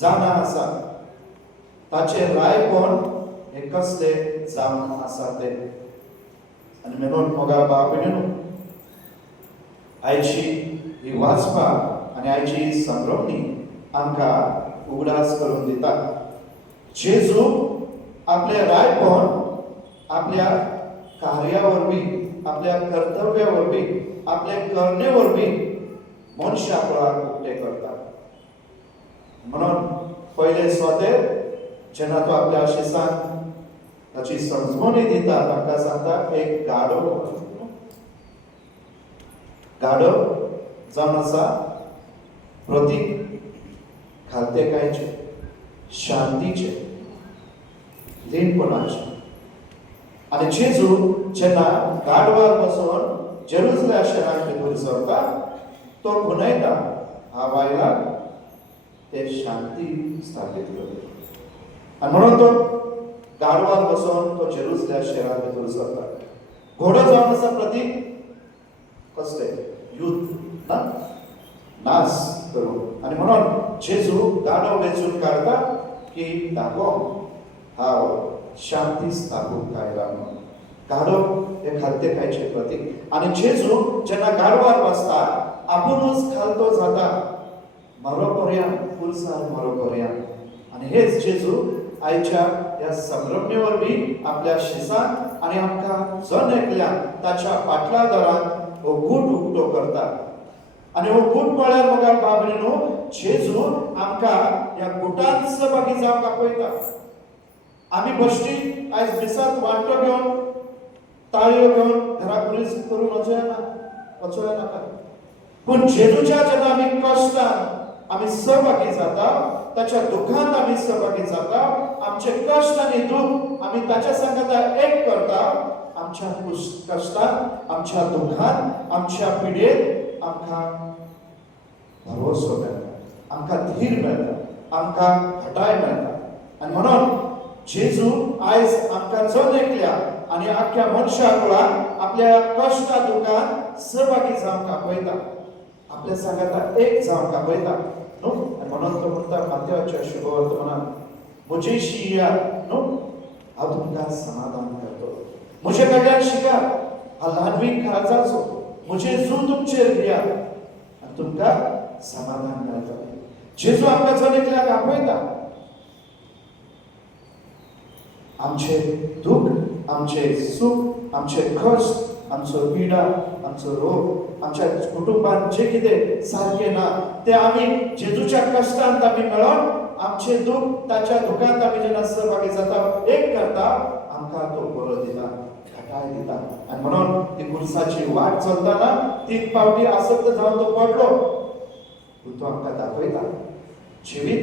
जाणा आसा ताचे रायपण हे कसले जावन आसा ते. आनी म्हणून मोगा भाव भयणीनो, आयची ही वाचपाक आनी आयची संभ्रमणी आमकां उगडास करून दिता. जेजू आपले रायपण आपल्या कार्या वरवीं, आपल्या कर्तव्या वरवीं, आपले करणे वरवीं मनशा कुळाक उक्ते करता. म्हणून पयले स्वतेर जेन्ना तो आपल्या शिसांक ताची समजवणी दिता, तांकां सांगता एक गाडो जावन आसा प्रतीक खालतेकायचे, शांतीचे, लीनपणाचे. आनी जेजू जेन्ना गाडवार बसून जेरुसलेम शहरान भितर सरता, तो गुणयता हांव आयला ते शांती स्थापीत करता. आनी म्हणून तो गाडवार बसून तो जेरुसलेम शहरान भितर सरता. घोडो जावन आसा प्रतीक कसले युद्ध ना नास करून. आनी म्हणून जेजू गाडो वेचून काडटा की दाखोव हांव शांती स्थापूंक आयला म्हणून. गाडो हे खालतेकायचे प्रतीक. आनी जेजू जेन्ना गाडवार बसता आपुणूच खालतो जाता मरोपर्यंत, पुरसार मरोपर्यंत. आनी हेच जेजू आयच्या ह्या संभ्रमणे वरवीं आपल्या शिसांक आनी आमकां जण एकल्याक ताच्या पाटलादारान हो गूट उक्तो करता. आनी हो गूट म्हळ्यार म्हाका भाव भयणीनो, जेजू आमकां ह्या गुटांत सहभागी जावंक आपयता. आमी बश्टी आयज दिसांत वांटो घेवन ताळयो घेऊन घरा पुलीस करून वचोया नाका. पण जेजूच्या जेन्ना आम्ही कश्टान आम्ही सहभागी जाता, त्याच्या दुःखात आम्ही सहभागी जाता, आमचे कष्ट आणि दुःख आम्ही त्याच्या संगता एक करता, आमच्या कष्टात, आमच्या दुःखात, आमच्या पिढेत आमकां भरवसो मेळटा, आमकां धीर मेळटा, आमकां घटाय मेळटा. आणि म्हणून जेजू आयज आमकां जण एकल्या आणि आख्या मनशा कुळान आपल्या कष्टा दुःखात सहभागी जावंक आपयता, आपल्या सांगाता एक जावंक आपयता न्हू. आणि म्हणून तो म्हणटा माथेवाच्या शुभवर्तमानात, म्हजेशी या न्हू, हांव तुमकां समाधान करतो. म्हजे कडल्यान शिका, हा ल्हानवी काळजाचो म्हजे जू तुमचेर घेया आनी तुमकां समाधान मेळटा. जेजू आमकां जण एकल्याक आपयता. आमचे दुःख, आमचे सुख, आमचे कश्ट, आमचो पिडा, आमचो रोग, आमच्या कुटुंबात जे कितें सारखे ना ते आम्ही जेजूच्या कष्टांत आम्ही मेळोन आमचे दुःख ताच्या दुःखांत आम्ही जेन्ना सहभागी जाता, एक करता, आमकां तो बरो दिता, घटाय दिता. आणि म्हणून ती कुर्साची वाट चलताना तीन पावटी आसक्त जावन तो पडलो, पूण तो आमकां दाखयता जिवीत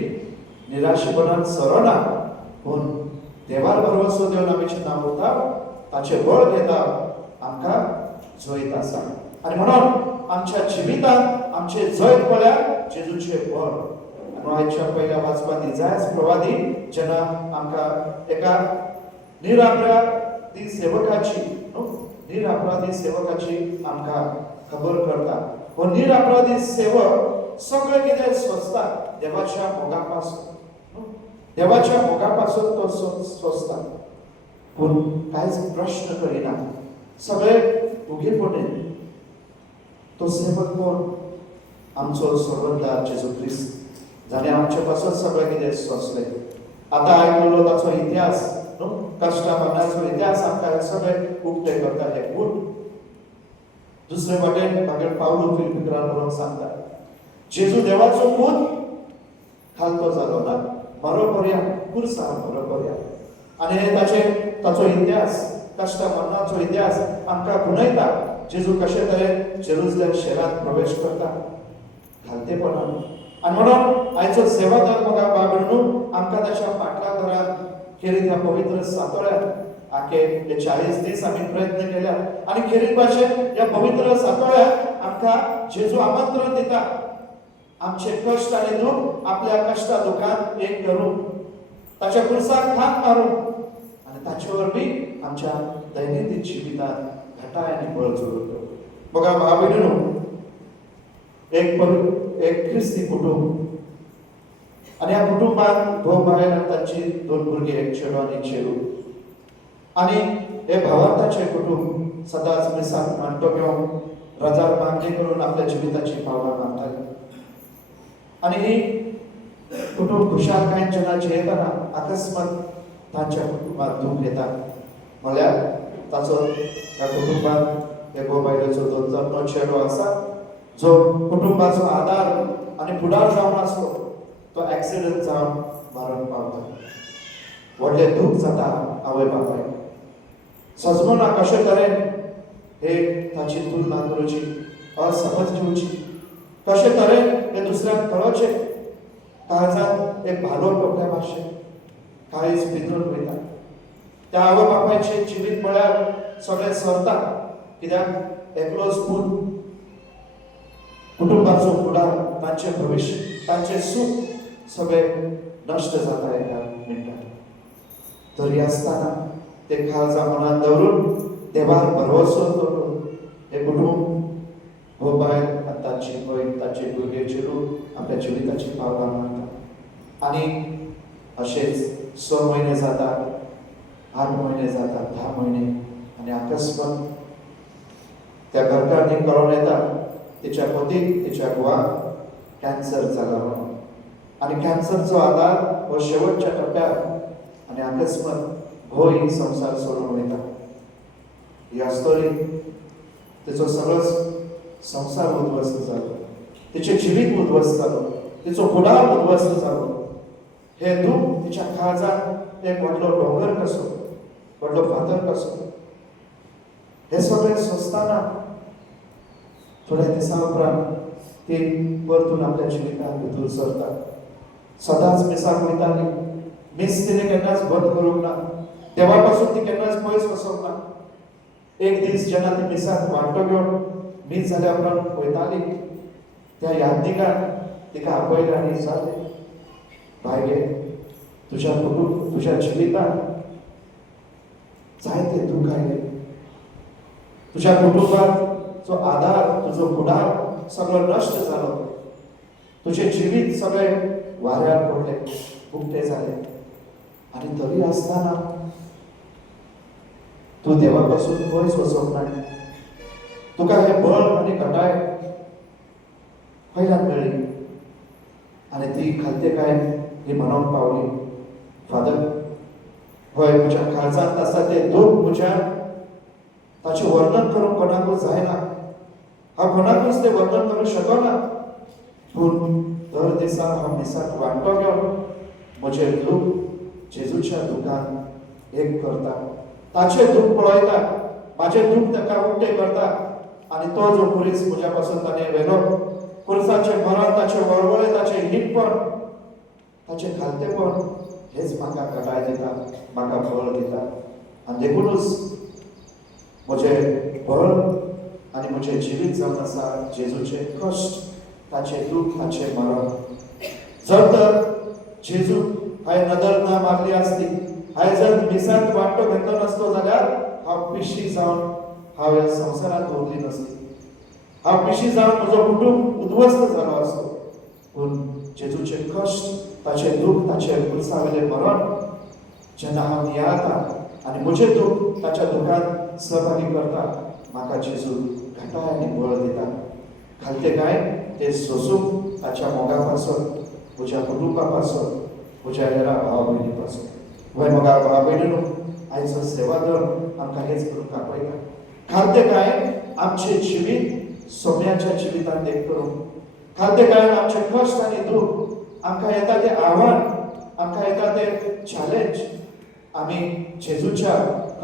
निराशेपणान सरोना, पूण देवार भरवसो देवन आमी जेन्ना उरता, ताचे बळ घेता, आमकां जैत आसा. आणि म्हणून आमच्या जिवितांत आमचे जैत म्हळ्यार जेजूचे बळ. म्हणून आयच्या पहिल्या वाचपांत इसायास प्रवादी जेन्ना आमकां एका निरपराधी सेवकाची आमकां खबर करता. हो निरपराधी सेवक सगळें कितें सोंसता देवाच्या मोगापासून, देवाच्या मोगापासून तो सोंसता, पूण कांयच प्रश्न करिना, सगळे उगेपणे. तो सेवक कोण? आमचो सोडवणदार जेजू ख्रिस्त, जाणें आमचे पासून सगळें कितें सोंसलें. आतां आयकलो ताचो इतिहास न्हू, कश्टा मरणाचो इतिहास आमकां सगळें उक्ते करताले. पूण दुसरे वाटेन भागेर पावलो फिलिपिकरान बरोवन सांगता, जेजू देवाचो पूत खालतो जालो ना, बरोपर्यंत कुर्सा बरोपर्यंत. आणि हे ताचो इतिहास, कश्टा मरणाचो इतिहास आमकां गुणयता. जेजू कशे तरेन जेरुसलेम शहरात प्रवेश करता घालतेपणान. आणि म्हणून आयचो सेवादार मोगा बाबडू आमकां ताच्या फाटल्या खेरीत ह्या पवित्र सातोळ्यात आखे हे 40 दीस आमी प्रयत्न केल्या. आणि खेरीत भाशेन ह्या पवित्र सातोळ्यात आमकां जेजू आमंत्रण दिता, आमचे कष्ट आणि दुःख आपल्या कष्टा दुःखात एक करून ताच्या कुर्साक हात मारून आणि ताचे वरवीं आमच्या दैनंदिन जिवितांत घटाय आणि बळ जोडतो. बघा भाव-भयणींनो, एक ख्रिस्ती कुटुंब, आणि ह्या कुटुंबात भाऊ बायल आणि तांची 2 भुरगे, एक चेडो आणि एक चेडू. आणि हे भावार्थाचे कुटुंब सदांच मिसाक मांडतो घेवन रजार मागणी करून आपल्या जिविताची पावलां मारताले. आणि ही कुटुंब खुशालकायेन जेन्ना जियेतना अकस्मात तांच्या कुटुंबात दुःख येता. म्हळ्यार ताचो ह्या कुटुंबात हे भाऊ बायलेचो 2 जल्म चेडो आसा, जो कुटुंबाचो आधार आणि फुडार जावन आसलो, तो ऍक्सिडेंट जावन मरण पावता. व्हडले दूख जाता आवय बापायक. सजमना कशे तरेन हे ताची तुलना करूची, असमज घेवची, कशे तरेन हे दुसऱ्याक कळोवचे. काळजांत एक भालो टोपल्या भाशेन काळीज भितरून वयता. त्या आवय बापायचे जिवीत म्हळ्यार सगळें सरता, कित्याक एकलोच पूत कुटुंबाचो फुडार, तांचे भविश्य, तांचे सुख सगळें नश्ट जाता एका मिनटान. तरी आसतना ते काळजा मनात दवरून देवार भरवसो दवरून हे कुटुंब भाऊ बायल आनी तांची भयण, तांचे भुरगे चेडू आपल्या जिविताची पावलां मारता. आनी अशेंच 6 म्हयने जातात, 8 म्हयने जातात, 10 म्हयने, आणि अकस्मात त्या घरकान्नीक कळोन येता तिच्या पतीक, तिच्या घोवाक कॅन्सर जाला म्हणून. आणि कॅन्सरचो आधार हो शेवटच्या टप्प्यार, आणि अकस्मात घोव ही संसार सोडून वयता. ही आसतोरी तिचो सगळोच संसार उद्ध्वस्त जालो, तिचे जिवीत उद्ध्वस्त जालो, तिचो फुडार उद्ध्वस्त जालो. हे दूख तिच्या काळजांत एक व्हडलो डोंगर कसो, व्हडलो फातर कसो. हे सगळे सोसताना थोड्या दिसा उपरांत ती परतून आपल्या जिवितांत भितर सरतात. सदांच मिसाक वयताली. मिस तिने केन्नाच बंद करूंक ना. देवापासून ती केन्नाच पयस वचोंक ना. एक दीस जेन्ना ती मिसाक वांटो घेवन मीस जाल्या उपरांत वयताली, त्या यादनिकान तिका आपयलें आनी विचारलें, बायगे, तुझ्या जिवितांत जायते दूख आयले. तुझ्या कुटुंबाचो आधार, तुजो फुडार सगळो नश्ट जालो. तुझे जिवीत सगळें वाऱ्यार पडलें, उक्ते जाले. आनी तरी आसतना तूं देवापासून पयस वचोंक ना. तुका हे बळ आनी घटाय खंयच्यान मेळ्ळी? आनी ती खालतेकाय ही म्हणूंक पावली, फादर, हय, म्हज्या काळजांत आसा ते दूख म्हज्यान ताचें वर्णन करूंक कोणाकूच जायना. हांव कोणाकूच तें वर्णन करूंक शकना. पूण दर दिसा हांव मिसाक वांटो घेवन म्हजें दूख जेजूच्या दुखान एक करता. ताचें दूख पळयता, म्हाजें दूख ताका उक्तें करता. आनी तो जो पुलीस म्हज्या पासून ताणें व्हेलो, पुलिसाचें मरण, ताचें वळवळें, ताचें हीनपण, ताचें खालतेपण, हेच म्हाका घटाय दिता, म्हाका बळ दिता. आनी देखूनच म्हजें बळ आनी म्हजें जिवीत जावन आसा जेजूचे कश्ट, ताचें दूख, ताचें मरण. जर तर जेजू हांवें नदर ना मारली आसली, हांवें जर मिसाक वांटो घेतलो नासलो जाल्यार हांव पिशी जावन हांव ह्या संवसारांत उरली नसली. हांव पिशी जावन म्हजो कुटुंब उद्ध्वस्त जालो आसलो. पूण जेजूचे कश्ट, ताचें दूख, ताचें कुर्सावेलें मरण जेन्ना हांव नियाळटा आनी म्हजें दूख ताच्या दुखांत सहभागी करता, म्हाका जेजू घटाय आनी बळ दिता. खालतेकाय तें सोसूंक ताच्या मोगा पासून, म्हज्या कुटुंबा पासून, म्हज्या हेरा भाव भयणी पासून. वय मोगा भाव भयणीनो, आयचो सेवा धर्म आमकां हेच करूंक आपयता. खालतेकाय आमचें जिवीत सोम्याच्या जिवितांत एक करूंक, खालतेकाय आमचें कश्ट आनी दूख, आमकां येता तें आव्हान, आमकां येता तें चॅलेंज, आमी जेजूच्या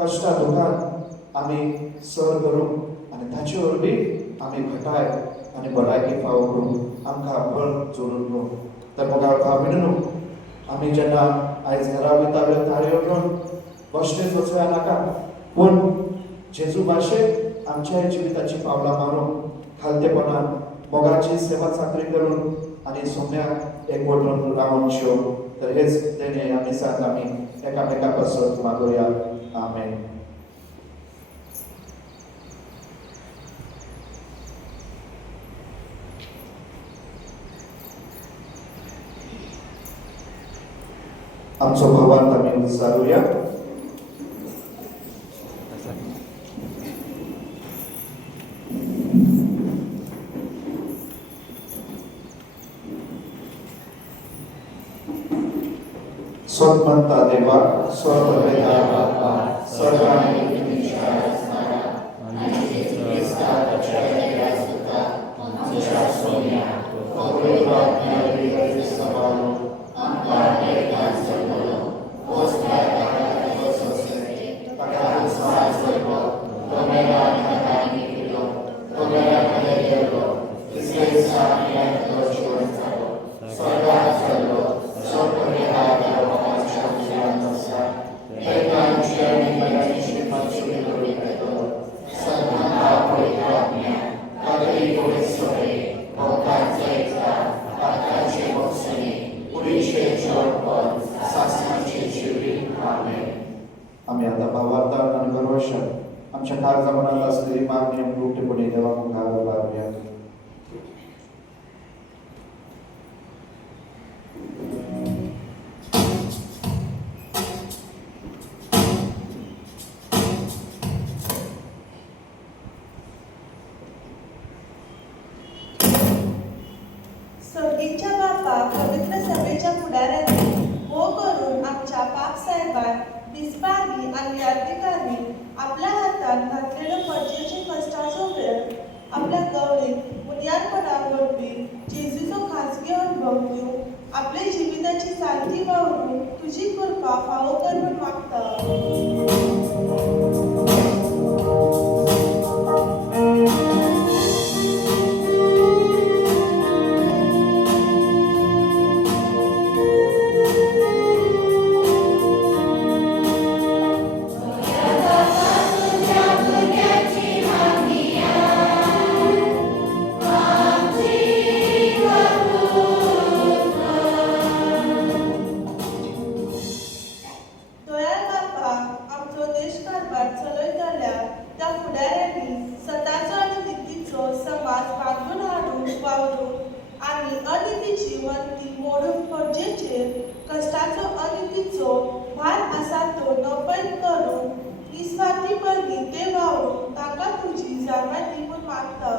कश्टा दुखान आमी सर करूंक आनी ताचे वरवीं आमी घटाय आनी भलायकी फावो करूंक आमकां बळ जोडून घेवंक. तर मोगा भाव भयणीनो, आमी जेन्ना आयज घरा वयता ताळयो घेवन बसणेंत वचूया नाका, पूण जेजू भाशेन आमच्या जिविताची पावलां मारूंक, खालतेपणान मोगाची सेवा चाकरी करून आनी सोम्याक एकवटून रावन शिवंक. तर हेच देणे ह्या दिसांत आमी एकामेका पासून मागुया. आमेन. आमचो भगवान आमी उच्चारुया. स्वतंत्रता देवा, स्वतंत्रता बापा, सर्वांनी आम्ही आता भावार्थान आणि गर्वशान आमच्या काळजा मनात असलेली मागणी मोठेपणे देवा मुखार लावूया. सर्गीच्या बापा पवित्र सभेच्या पुढाऱ्यांनी हो करून आमच्या पाप साहेबान बिस्पारी आणि यात्रिकांनी आपल्या हातात घातलेलो पडजेचे कष्टाचो वेळ आपल्या गवळीत मुनियारपणाक घडपी जेजूचो खाजगी अनुभव घेवंक आपले जिविताची सांती वावरून तुझी कृपा फावो कर म्हूण मागता. अनितीची वंती मोडून गरजेचेर कश्टाचो अनितीचो भार आसा तो नपैत करून निस्वार्थीपणी ते वावरून ताका तुजी जाणवण दिवून मागता.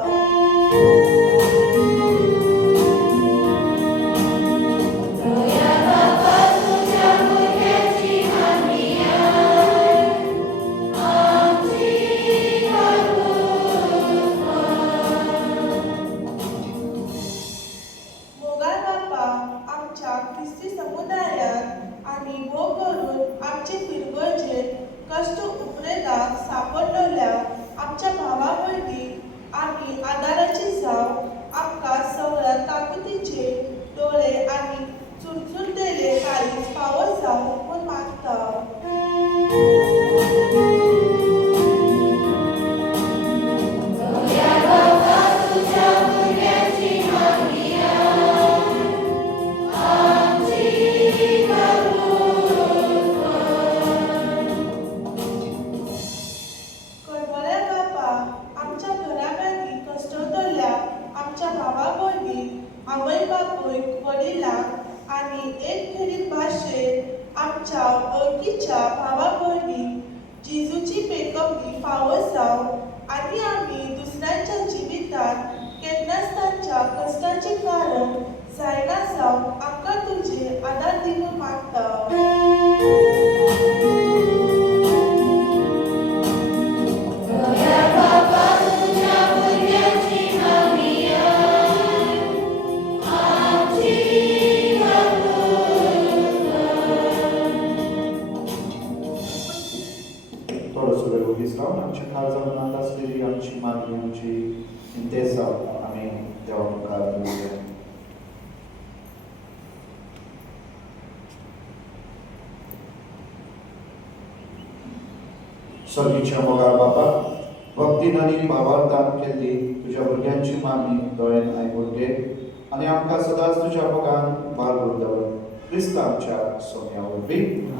मोगाळ बाप्पा आमच्या ख्रिस्ती समुदायात आणि भोव करून आमचे पिरगोळचेर कष्ट उपरेगाक सापडलेल्या आमच्या भावा भयणीक आमी आदाराची जाव आमकां सगळ्या ताकदीचे दोळे आनी चुरचुरतेले काळीज फावो जावं म्हूण मागता. करमल्या बापा आमच्या घराब्यांनी कश्टतल्या आमच्या भावा भयणीक आवय बापूयक वडिलांक आनी एक खेरीत भाशेन आमच्या वळखीच्या भावा भयणीक जेजूची पेकवणी फावो जाव आनी आमी दुसऱ्यांच्या जिवितांत केन्नाच तांच्या कश्टाचें कारण जायना जाव आमकां तुजे आदार दिवून मागता. थोडंसं वेळ उभीच राहून आमच्या काळजात असलेली आमची मागणी आमची इंतेजा आम्ही देवा मुखार दवरुया. सर्गीच्या मोगाळ बापा भक्तीन आनी भावार्थान केल्ली तुज्या भुरग्यांची मागणी दोळ्यान आयकून घे आनी आमकां सदांच तुज्या मोगान बाळगून दवर. क्रिस्त आमच्या सोम्या वरवीं.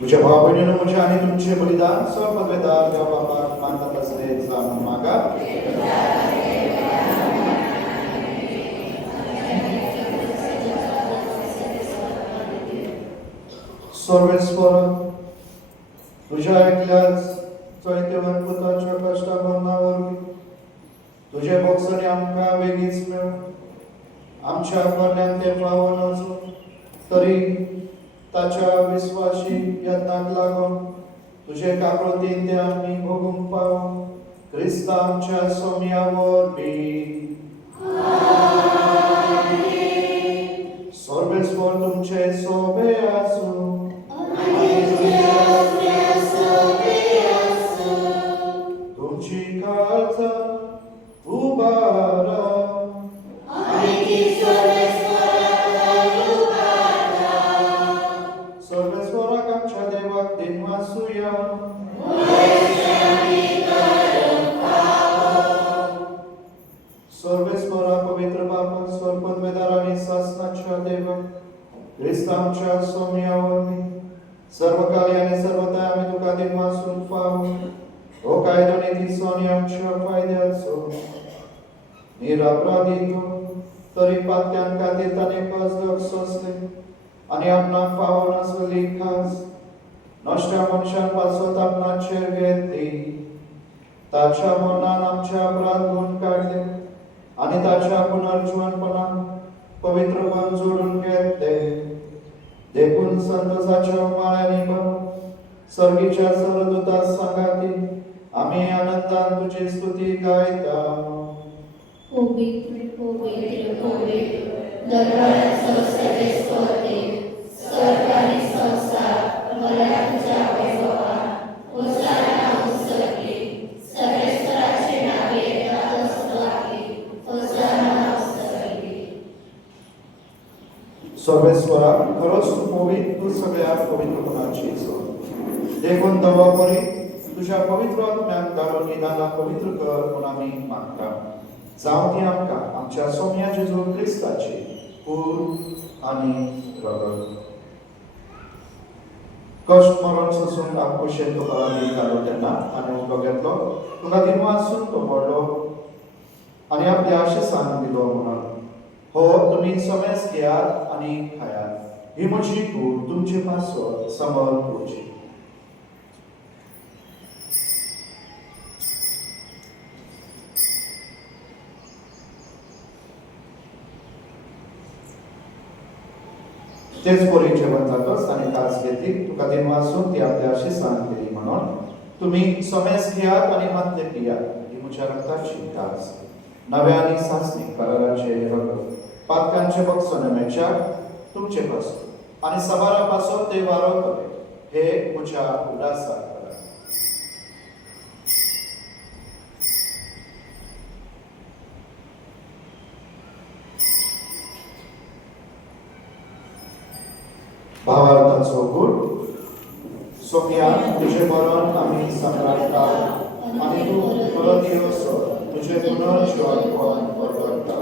तुझ्या भावा बहिणीनं म्हज्या आनी तुमचे बलिदान सपदवेदार देवा बापाक मानतात असले जाणून मागा. सर्वेस्वर तुझ्या एकल्याच चैत्यवन पुताच्या कश्टा बंदावर तुझे बोगसणे आमकां बेगीच मेळ आमच्या करण्यात ते पावन वचूं तरी ताच्या विश्वासी यत्नाक लागून तुझे काकृतीन ते आमी भोगूंक पावूं क्रिस्त आमच्या सोम्या वरवीं सर्वेस्वर तुमचे सोबे आसूं तुमची काळजा उबारा सर्वेस्वराक आमच्या देवाक दिन वासुया सर्वेस्वरा पवित्र बापा स्वर्गपदवेदार आणि शासनाच्या देवा ख्रिस्त आमच्या सोम्यावरवी सर्व काळी आणि सर्वदा आम्ही तुका दिन वासून पाहू ओ कायदो नीतीचो आणि आमच्या फायद्याचो निरपराधी तरी पात्यान खातीर ताणे कसदक सोंसले आणि आपणाक पावून आसली खास नश्ट मनशांपासून आपणाचेर घेतली ताच्या मनान आमच्या अपराध गुण काढले आणि ताच्या पुनर्जीवनपणान पवित्र मन जोडून घेतले देखून संतोषाच्या माळ्याने बन सर्गीच्या सर्वदूता संगाती आम्ही आनंदान तुझी स्तुती गायता पवित्र पवित्र पवित्र दरबारात सर्वस्वते स्वर्ग आणि संसार मला तुझ्या वैभवात होसाना होसकी सर्वेश्वराचे नावे येतात स्तुती होसाना होसकी सर्वेश्वरा खरोच तू पवित्र तू सगळ्या पवित्रपणाची देखून दवापरी तुझ्या पवित्र आत्म्याक धाडून निदानाक पवित्र कर म्हणून आमी मागता जावं ती आमकां आमच्या सोम्या जेजू क्रिस्ताची पूर आनी रगत कश्ट मरण सोसून आमकुशें तुका दितालो तेन्ना ताणें उलो घेतलो तुका दिन वासून तो मोडलो आनी आपल्या आशिसांक दिलो म्हणून हो तुमी समेस घेयात आनी खायात ही म्हजी कूड तुमचे पासत समोर उरची तेच पोरी जेवण जातोच आणि कास घेतली तुका दिन वासून ती आपल्या आशिसांक दिली म्हणून तुम्ही समेस घेयात आणि मातले पियात ही म्हज्या रक्ताची कास नव्या आणि सासणी कराराचे रगत पातकांचे बक्षण मेच्याक तुमचे पासून आणि सबारा पासून ते वारो करे हे म्हज्या उदासाक करा भावार्थाचो गूढ सोम्या तुझे मरण आम्ही सम्राटता आणि तू परत येवसो तुझे पुनर्जीवन परगटा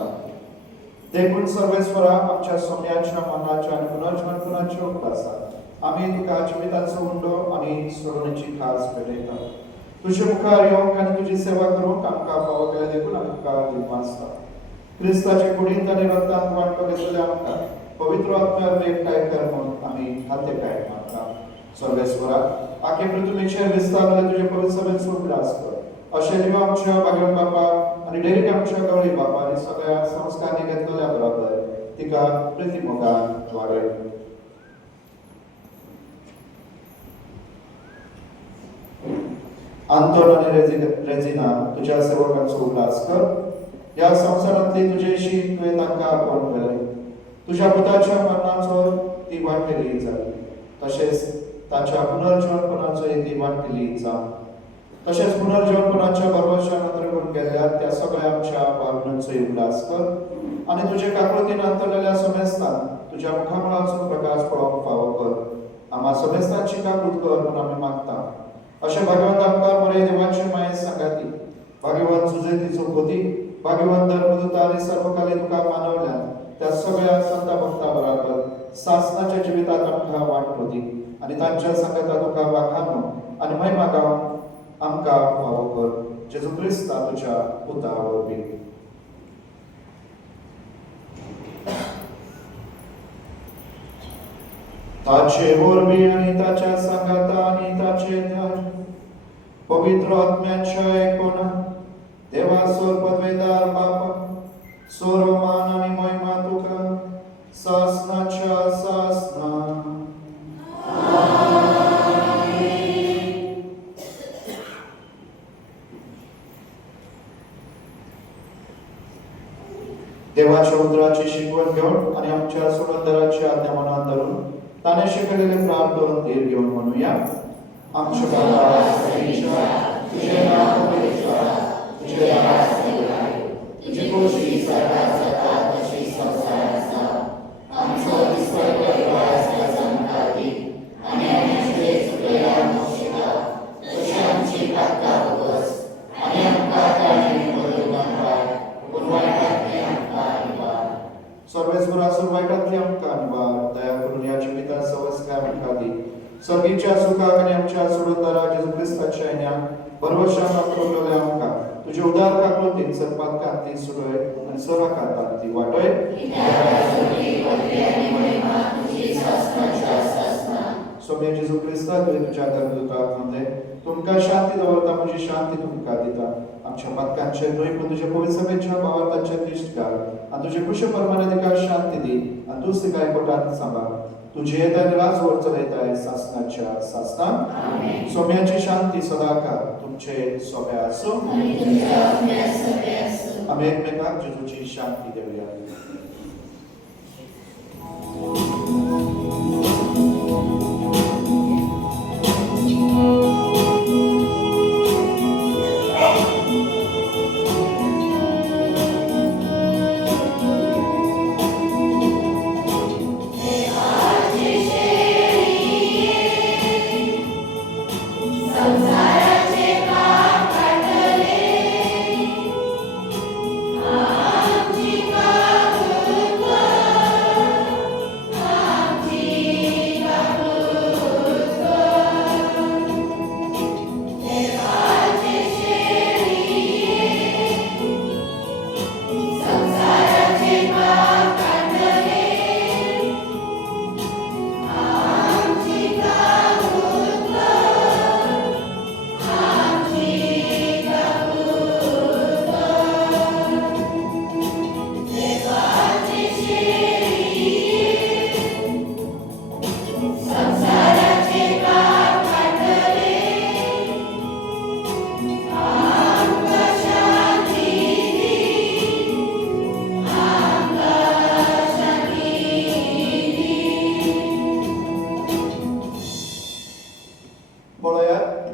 देखून सर्वेश्वरा आमच्या सोम्याच्या मनाच्या आणि पुनर्जीवनाच्या उपवासात आम्ही तुका जिविताचो उंडो आणि सोडण्याची खास भेटयता तुझे मुखार येवंक आणि तुझी सेवा करूंक आमकां फावो केले देखून आमी तुका दिवमासता क्रिस्ताचे कुडींत आनी रक्तांत वांटो घेतले आमकां पवित्र आत्म्यार एकठांय कर म्हणून आमी हाते काय मागता सर्वेश्वरा आखे पृथ्वीचेर विस्तारले तुझे पवित्र सभेचो उल्हास कर अशें देव आमच्या भाग्यवान बापा आनी डेरीक आमच्या गवळी बापा आनी सगळ्या संस्कारांनी घेतलेल्या बरोबर तिका प्रतिमोगान वाडय आंतोन आनी रेजिना तुझ्या सेवकांचो उल्हास कर ह्या संवसारांतली तुजेशी तुवें तांकां आपोवन केलें तुझ्या पुताच्या मरणाचो ती वांटेली जाली तशेंच ताच्या पुनर्जीवनपणाचोय ती वांटेली जावं तशेंच पुनर्जीवनपणाच्या बरोबरच्या नंतर गेल्ल्या त्या सगळ्या आमच्या भावनांचोय उल्हास कर आनी तुजे काकृतीन अंतरलेल्या समेस्तान तुझ्या मुखामळाचो प्रकाश पळोवंक फावो कर आम्हा समेस्तांची काकूत कर म्हणून आमी मागता अशें भाग्यवंत आमकां बरे देवाचे माये सांगाती भाग्यवंत सुजयतीचो पोती भाग्यवंत धर्मदूता आनी सर्वकाली तुका मानवल्यान त्या सगळ्या संत भक्ता बरोबर सासनाच्या जिवितात आमकां वांटो दी आनी तांच्या संगता तुका वाखानो आनी महिमा गावन आमकां फावो कर जेजू क्रिस्ता तुज्या पुता वरवीं ताचे वरवीं आनी ताच्या संगता आनी ताचे ध्यान पवित्र आत्म्याच्या एकोणान देवा सोर पदवेदार बाप सोर मान आणि महिमा तुका सासनाच्या सासना देवाच्या उदराची शिकवण घेऊन आणि आमच्या सुरंदराची आज्ञा मनात धरून ताने शिकलेले प्रार्थना धीर घेऊन म्हणूया. आमच्या बाबा तुझे नाव पवित्र तुझे राज्य येऊ तुझी खुशी सर्वात सदा तशी संसारात जाव आमचो विसर परिवाराचा जमतावी आणि आमचे चुकलेला मोक्षिका तशी आमची प्रार्थना होतोस आणि आमका ताणे बदलून पाय पुनवायतातले आमका निवार सर्वेश्वरासूर वाईटातले आमका निवार दया करून या जीविता सवस्कार आमका दी सर्गीच्या सुखाक आणि आमच्या सुरंदरा जेजू ख्रिस्ताच्या ह्या भरवशान आपले आमका तुझे उदार काकृतीन सर्वात कांती सुरय आणि सर्व कांती वाटोय सोम्या जेजू ख्रिस्ता तुझ्या धर्मदूतांमध्ये तुमका शांती दवरता म्हणजे शांती तुमका दिता आमच्या पातकांचे न्हय पण तुझ्या पवित्र सभेच्या भावार्थाचे दिश्ट घाल आणि तुझे कुश परमानधिकार शांती दी आणि तूच तिका एकवटात सांभाळ तुझे येत आणि राजवर चलत आहे सासनाच्या सासना सोम्याची शांती सदाकाळ तुमचे सोम्या असो आम्ही एकमेकांक जेजूची शांती देऊया.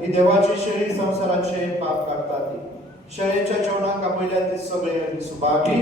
ही देवाची शरीर संसाराचे पाप काढतात शरीराच्या जेवणाक आपल्या ते सगळे सुभागी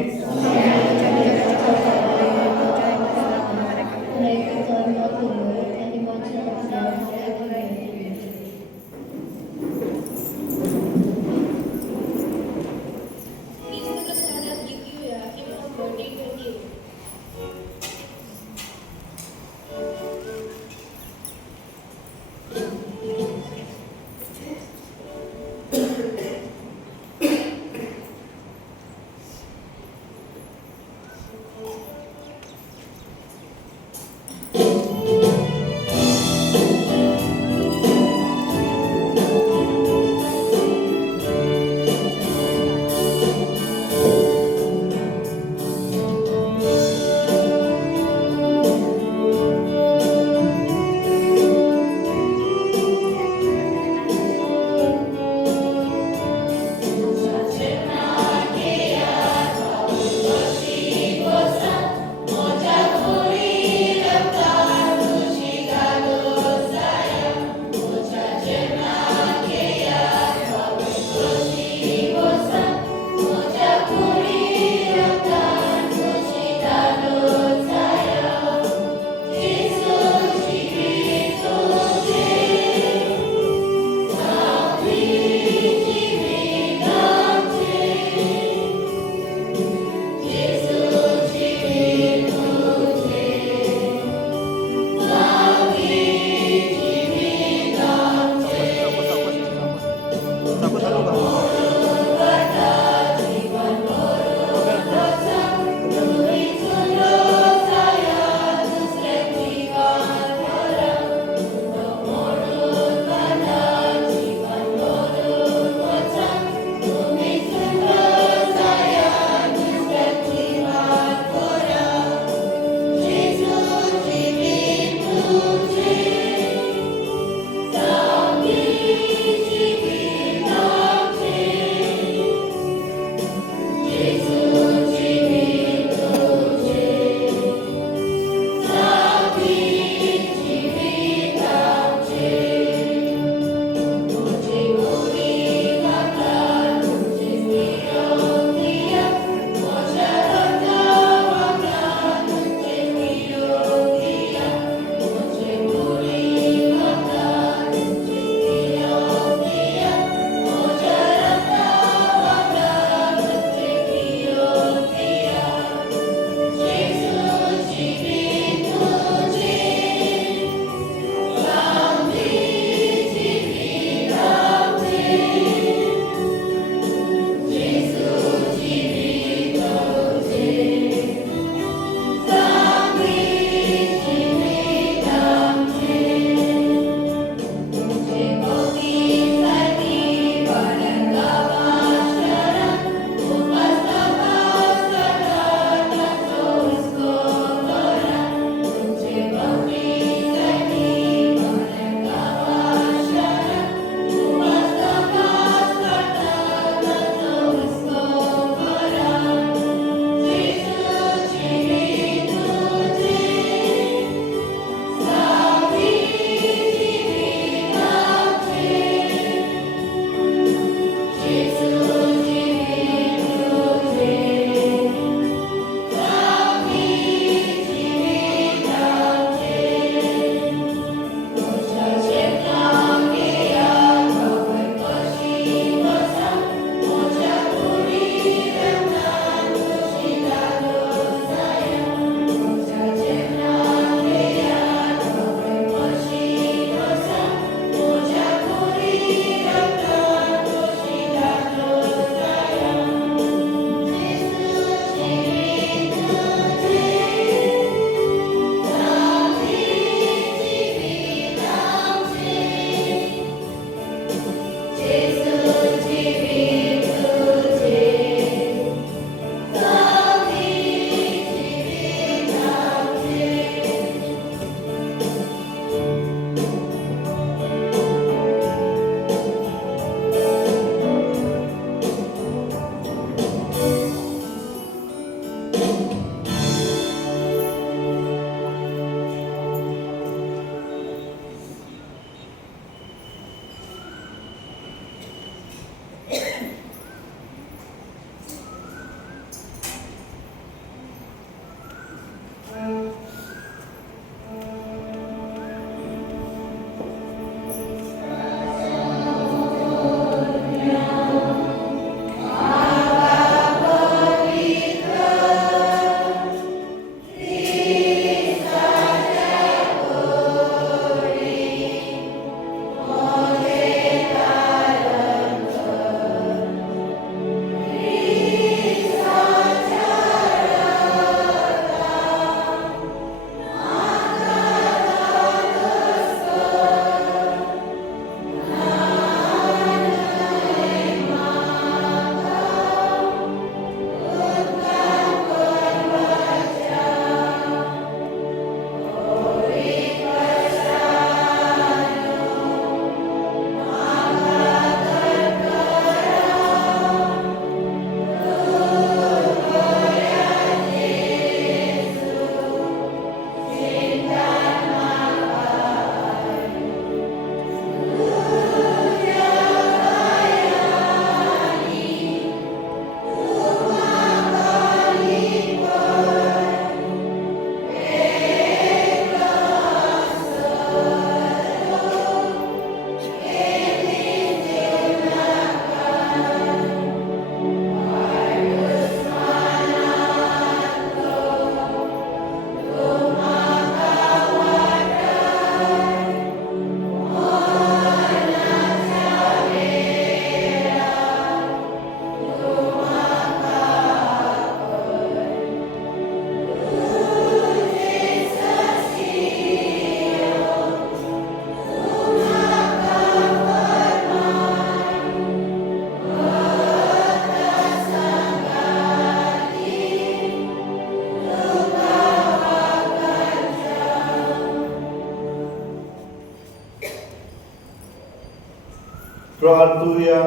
प्रार्थूया.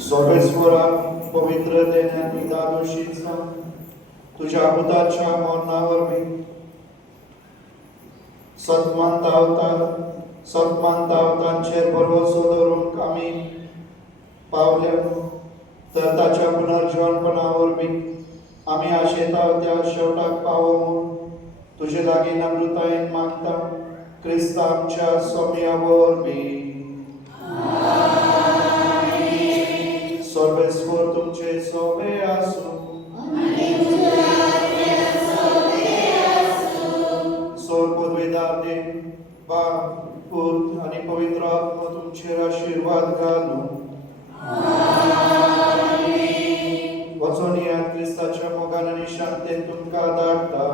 सर्वेश्वरा पवित्रतेने आणि दादोशीचा तुझ्या पुताच्या मरणावर मी सत्मानतावतांचेर भरवसो दवरूंक आमी पावले, तर ताच्या पुनर्जीवनपणावर बी आमी आशेताव त्या शेवटाक पावो म्हूण तुजे लागीं नम्रतायेन मागता. क्रिस्त आमच्या स्वामिया वरवीं. सर्वेस्वर तुमचे सोबे आसूं. सोर पदवीदार देव बाप पूत आणि पवित्र आत्मा तुमचेर आशीर्वाद घालूं. वचून या क्रिस्ताच्या मोगान आनी शांतेन तुमकां धाडटा.